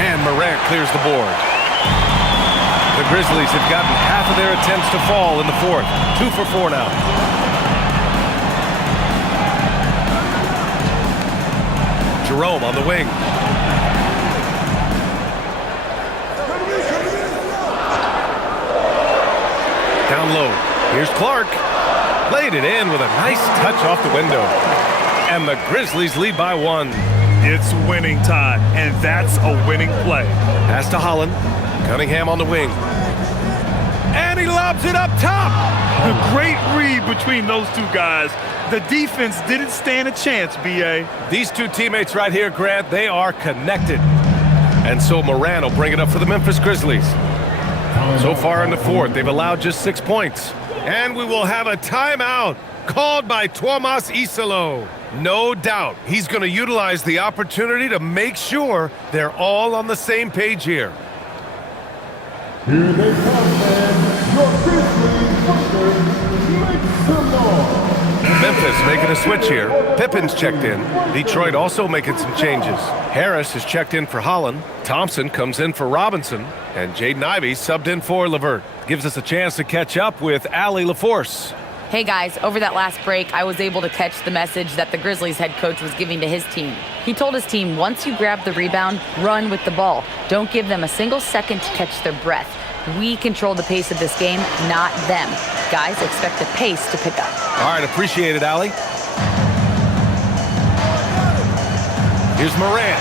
And Morant clears the board. The Grizzlies have gotten half of their attempts to fall in the fourth. 2 for 4 now. Jerome on the wing. Down low. Here's Clark. Laid it in with a nice touch off the window. And the Grizzlies lead by 1. It's winning time, and that's a winning play. Pass to Holland. Cunningham on the wing. And he lobs it up top. A great read between those two guys. The defense didn't stand a chance, B.A. These two teammates right here, Grant, they are connected. And so Morant will bring it up for the Memphis Grizzlies. So far in the fourth, they've allowed just 6 points. And we will have a timeout called by Tuomas Isalo. No doubt he's going to utilize the opportunity to make sure they're all on the same page here. Here they come, man. Your Grizzlies, Memphis making a switch here. Pippen's checked in. Detroit also making some changes. Harris is checked in for Holland. Thompson comes in for Robinson. And Jaden Ivey subbed in for LeVert. Gives us a chance to catch up with Allie LaForce. Hey guys, over that last break, I was able to catch the message that the Grizzlies head coach was giving to his team. He told his team, once you grab the rebound, run with the ball. Don't give them a single second to catch their breath. We control the pace of this game, not them. Guys, expect the pace to pick up. All right, appreciate it, Allie. Here's Morant.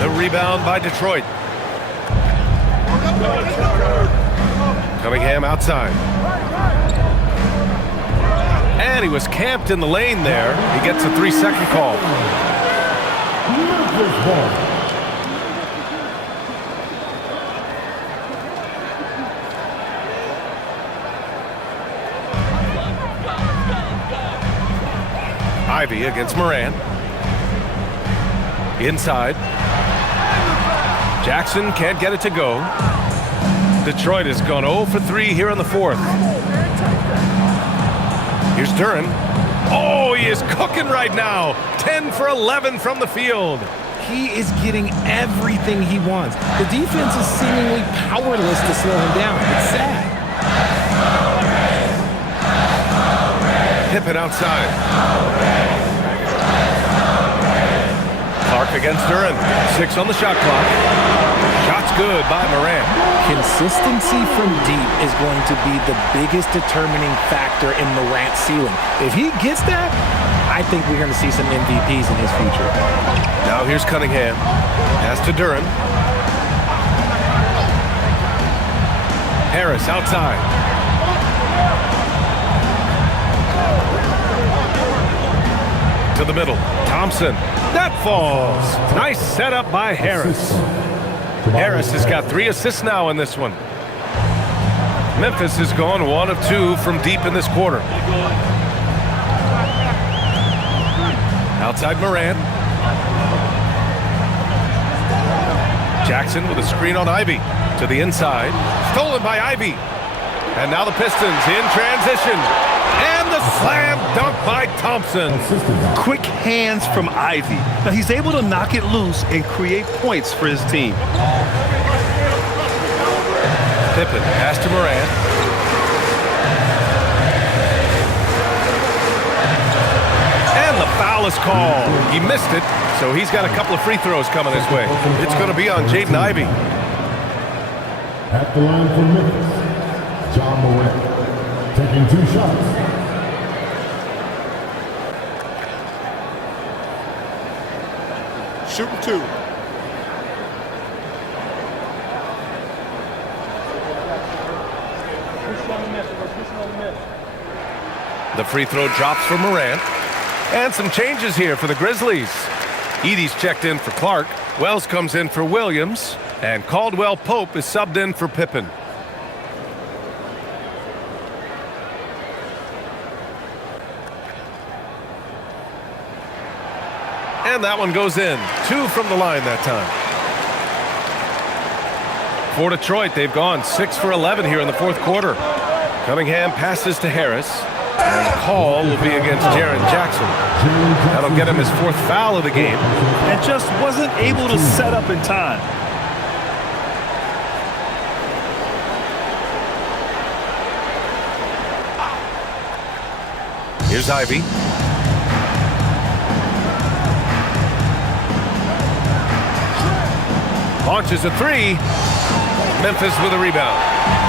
The rebound by Detroit. Cunningham outside. And he was camped in the lane there. He gets a 3-second call. Ivey against Morant. Inside. Jackson can't get it to go. Detroit has gone 0 for 3 here in the fourth. Here's Duren. Oh, he is cooking right now. 10 for 11 from the field. He is getting everything he wants. The defense is seemingly powerless to slow him down. It's sad. Pippen outside. Clark against Duren. 6 on the shot clock. Shot's good by Morant. Consistency from deep is going to be the biggest determining factor in Morant's ceiling. If he gets that, I think we're going to see some MVPs in his future. Now here's Cunningham. Pass to Duren. Harris outside. To the middle. Thompson. That falls. Nice setup by Harris. Harris has got 3 assists now in this one. Memphis has gone 1 of 2 from deep in this quarter. Outside Morant. Jackson with a screen on Ivey. To the inside. Stolen by Ivey. And now the Pistons in transition. And the slam dunk by Thompson. Quick hands from Ivey. Now he's able to knock it loose and create points for his team. Pippen pass to Morant. And the foul is called. He missed it, so he's got a couple of free throws coming his way. It's going to be on Jaden Ivey. At the line for Memphis, John Morant. Taking 2 shots. Shooting 2. The free throw drops for Morant. And some changes here for the Grizzlies. Edey's checked in for Clark. Wells comes in for Williams. And Caldwell Pope is subbed in for Pippen. And that one goes in. 2 from the line that time. For Detroit, they've gone 6 for 11 here in the fourth quarter. Cunningham passes to Harris. And the call will be against Jaren Jackson. That'll get him his 4th foul of the game. And just wasn't able to set up in time. Here's Ivey. Launches a 3. Memphis with a rebound.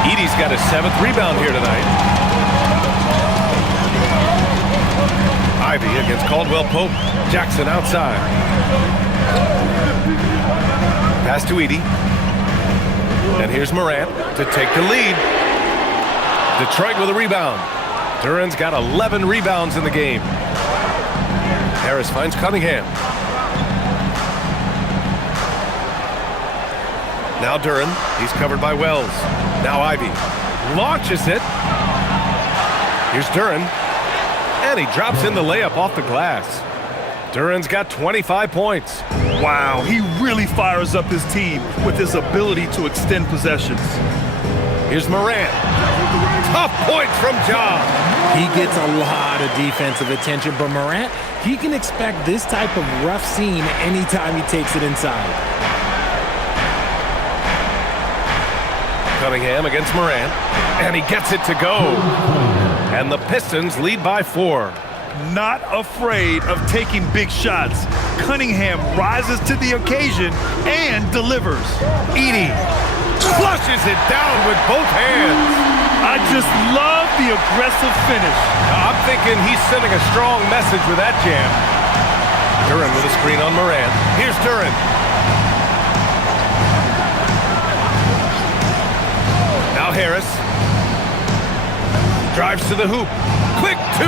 Edey's got his 7th rebound here tonight. Ivey against Caldwell Pope. Jackson outside. Pass to Edey. And here's Morant to take the lead. Detroit with a rebound. Duren's got 11 rebounds in the game. Harris finds Cunningham. Now Duren. He's covered by Wells. Now Ivey launches it. Here's Duren. And he drops in the layup off the glass. Duren's got 25 points. Wow, he really fires up his team with his ability to extend possessions. Here's Morant. Tough points from Ja. He gets a lot of defensive attention, but Morant, he can expect this type of rough scene anytime he takes it inside. Cunningham against Morant, and he gets it to go. And the Pistons lead by 4. Not afraid of taking big shots. Cunningham rises to the occasion and delivers. Edey flushes it down with both hands. I just love the aggressive finish. Now, I'm thinking he's sending a strong message with that jam. Duren with a screen on Morant. Here's Duren. Now Harris. Drives to the hoop. Quick 2.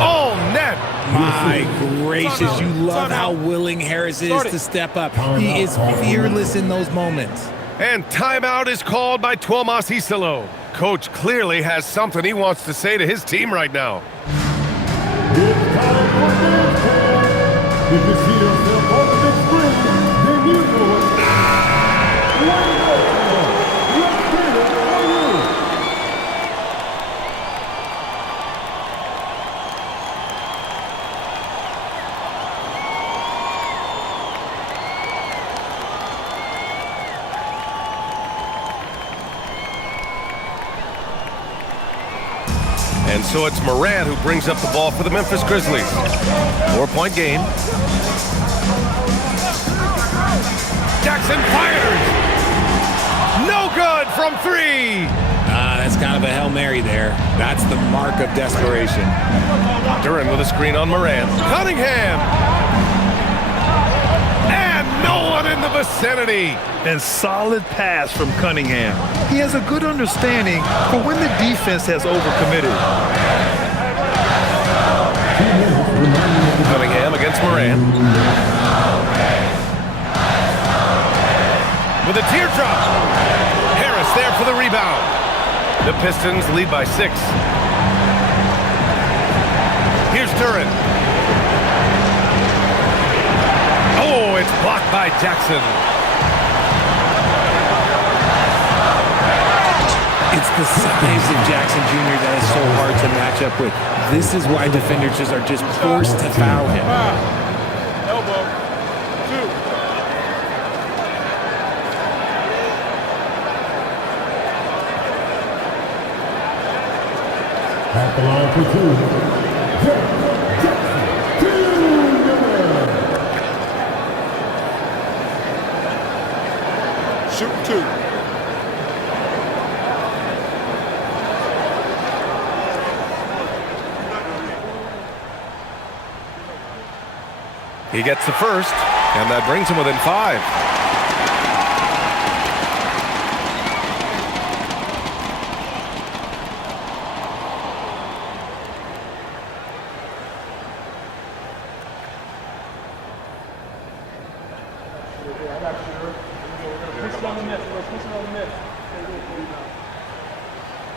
All net. My gracious, you love how willing Harris is to step up. He is fearless in those moments. And timeout is called by Tuomas Isalo. Coach clearly has something he wants to say to his team right now. It's time for game time. If you see yourself on the screen, then you know it. Let's get it for you. And so it's Morant who brings up the ball for the Memphis Grizzlies. 4-point game. Jackson fires. No good from 3. That's kind of a Hail Mary there. That's the mark of desperation. Duren with a screen on Morant. Cunningham. And no one in the vicinity. And solid pass from Cunningham. He has a good understanding for when the defense has overcommitted. Cunningham against Morant. With a teardrop. Harris there for the rebound. The Pistons lead by 6. Here's Duren. Oh, it's blocked by Jackson. It's the size of Jackson Jr. that is so hard to match up with. This is why defenders just are just forced to foul him. Elbow. 2. At the line for 2. Shoot 2. He gets the first, and that brings him within 5.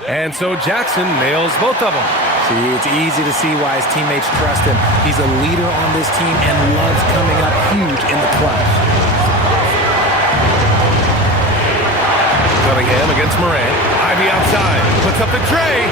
And so Jackson nails both of them. See, it's easy to see why his teammates trust him. He's a leader on this team and loves coming up huge in the clutch. Cunningham against Morant. Ivy outside. Puts up the tray.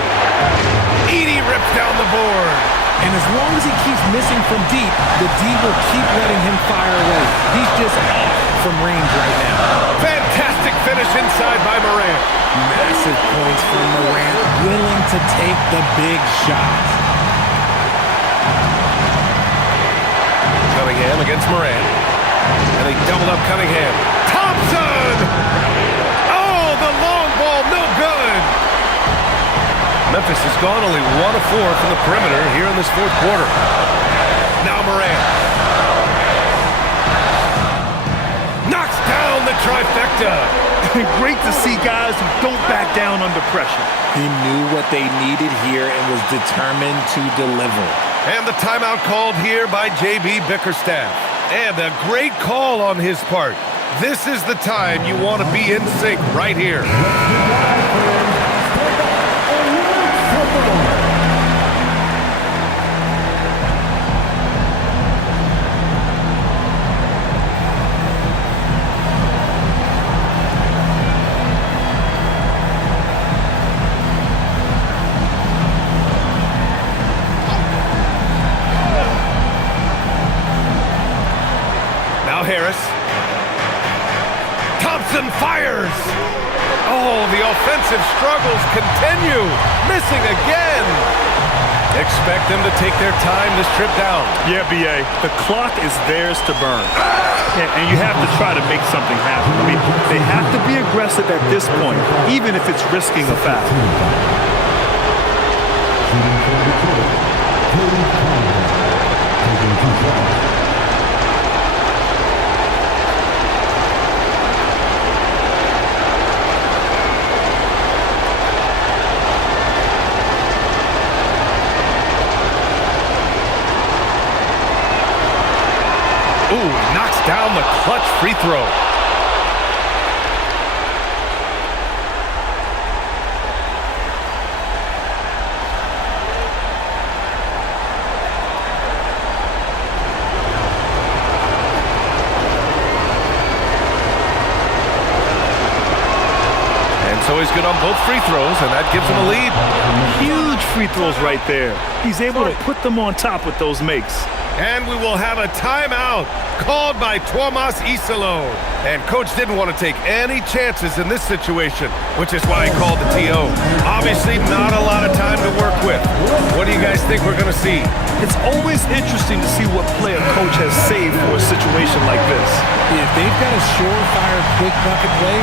Edey rips down the board. And as long as he keeps missing from deep, the D will keep letting him fire away. He's just off from range right now. Fantastic finish inside by Morant. Massive points from Morant, willing to take the big shot. Cunningham against Morant. And they doubled up Cunningham. Thompson! Oh, the long ball, no good. Memphis has gone only 1 of 4 from the perimeter here in this 4th quarter. Now Morant. Knocks down the trifecta. Great to see guys who don't back down under pressure. He knew what they needed here and was determined to deliver. And the timeout called here by J.B. Bickerstaff. And a great call on his part. This is the time you want to be in sync right here. and fires. Oh, the offensive struggles continue. Missing again. Expect them to take their time this trip down. Yeah, B.A., the clock is theirs to burn. Yeah, and you have to try to make something happen. I mean, they have to be aggressive at this point, even if it's risking a foul. Ooh, knocks down the clutch free throw. And so he's good on both free throws, and that gives him a lead. Huge free throws right there. He's able to put them on top with those makes. And we will have a timeout called by Tuomas Isalo. And coach didn't want to take any chances in this situation, which is why he called the TO. Obviously not a lot of time to work with. What do you guys think we're going to see? It's always interesting to see what play a coach has saved for a situation like this. If they've got a surefire quick bucket play,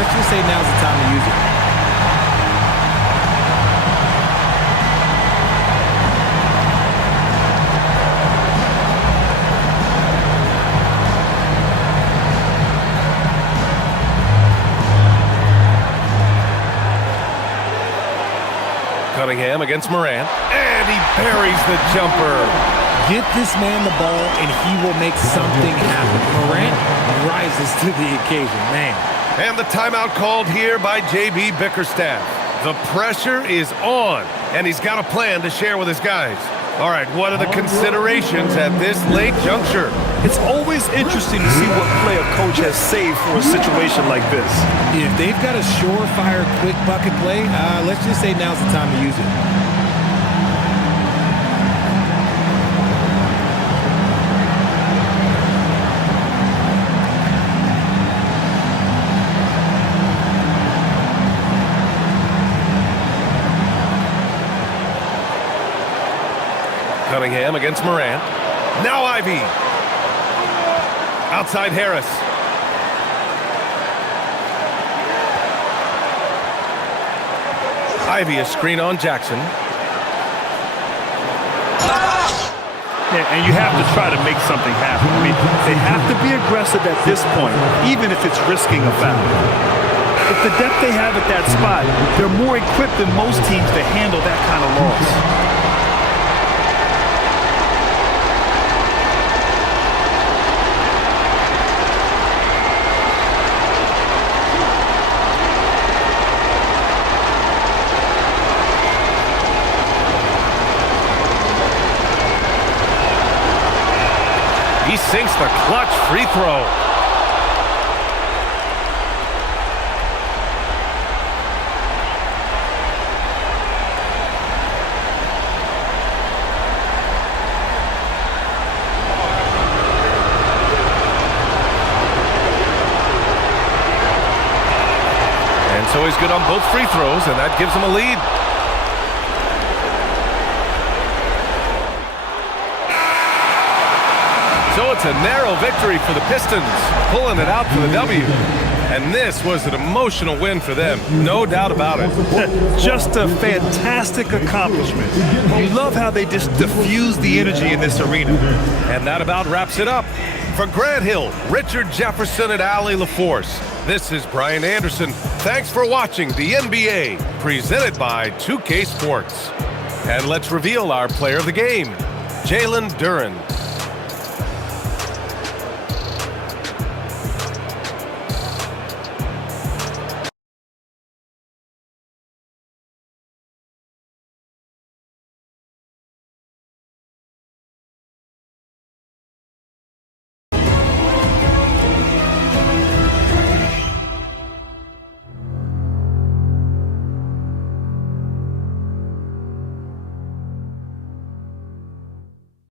let's just say now's the time to use it. Cunningham against Morant, and he buries the jumper. Get this man the ball, and he will make something happen. Morant rises to the occasion, man. And the timeout called here by J.B. Bickerstaff. The pressure is on, and he's got a plan to share with his guys. All right, what are the considerations at this late juncture? It's always interesting to see what play a coach has saved for a situation like this. If they've got a surefire quick bucket play, let's just say now's the time to use it. Cunningham against Morant. Now Ivy. Outside Harris. Ivy a screen on Jackson. Yeah, and you have to try to make something happen. I mean, they have to be aggressive at this point, even if it's risking a foul. With the depth they have at that spot, they're more equipped than most teams to handle that kind of loss. He sinks the clutch free throw. And so he's good on both free throws, and that gives him a lead. So it's a narrow victory for the Pistons, pulling it out for the W. And this was an emotional win for them, no doubt about it. Just a fantastic accomplishment. You love how they just diffuse the energy in this arena. And that about wraps it up. For Grant Hill, Richard Jefferson, and Allie LaForce, this is Brian Anderson. Thanks for watching the NBA, presented by 2K Sports. And let's reveal our player of the game, Jalen Duren.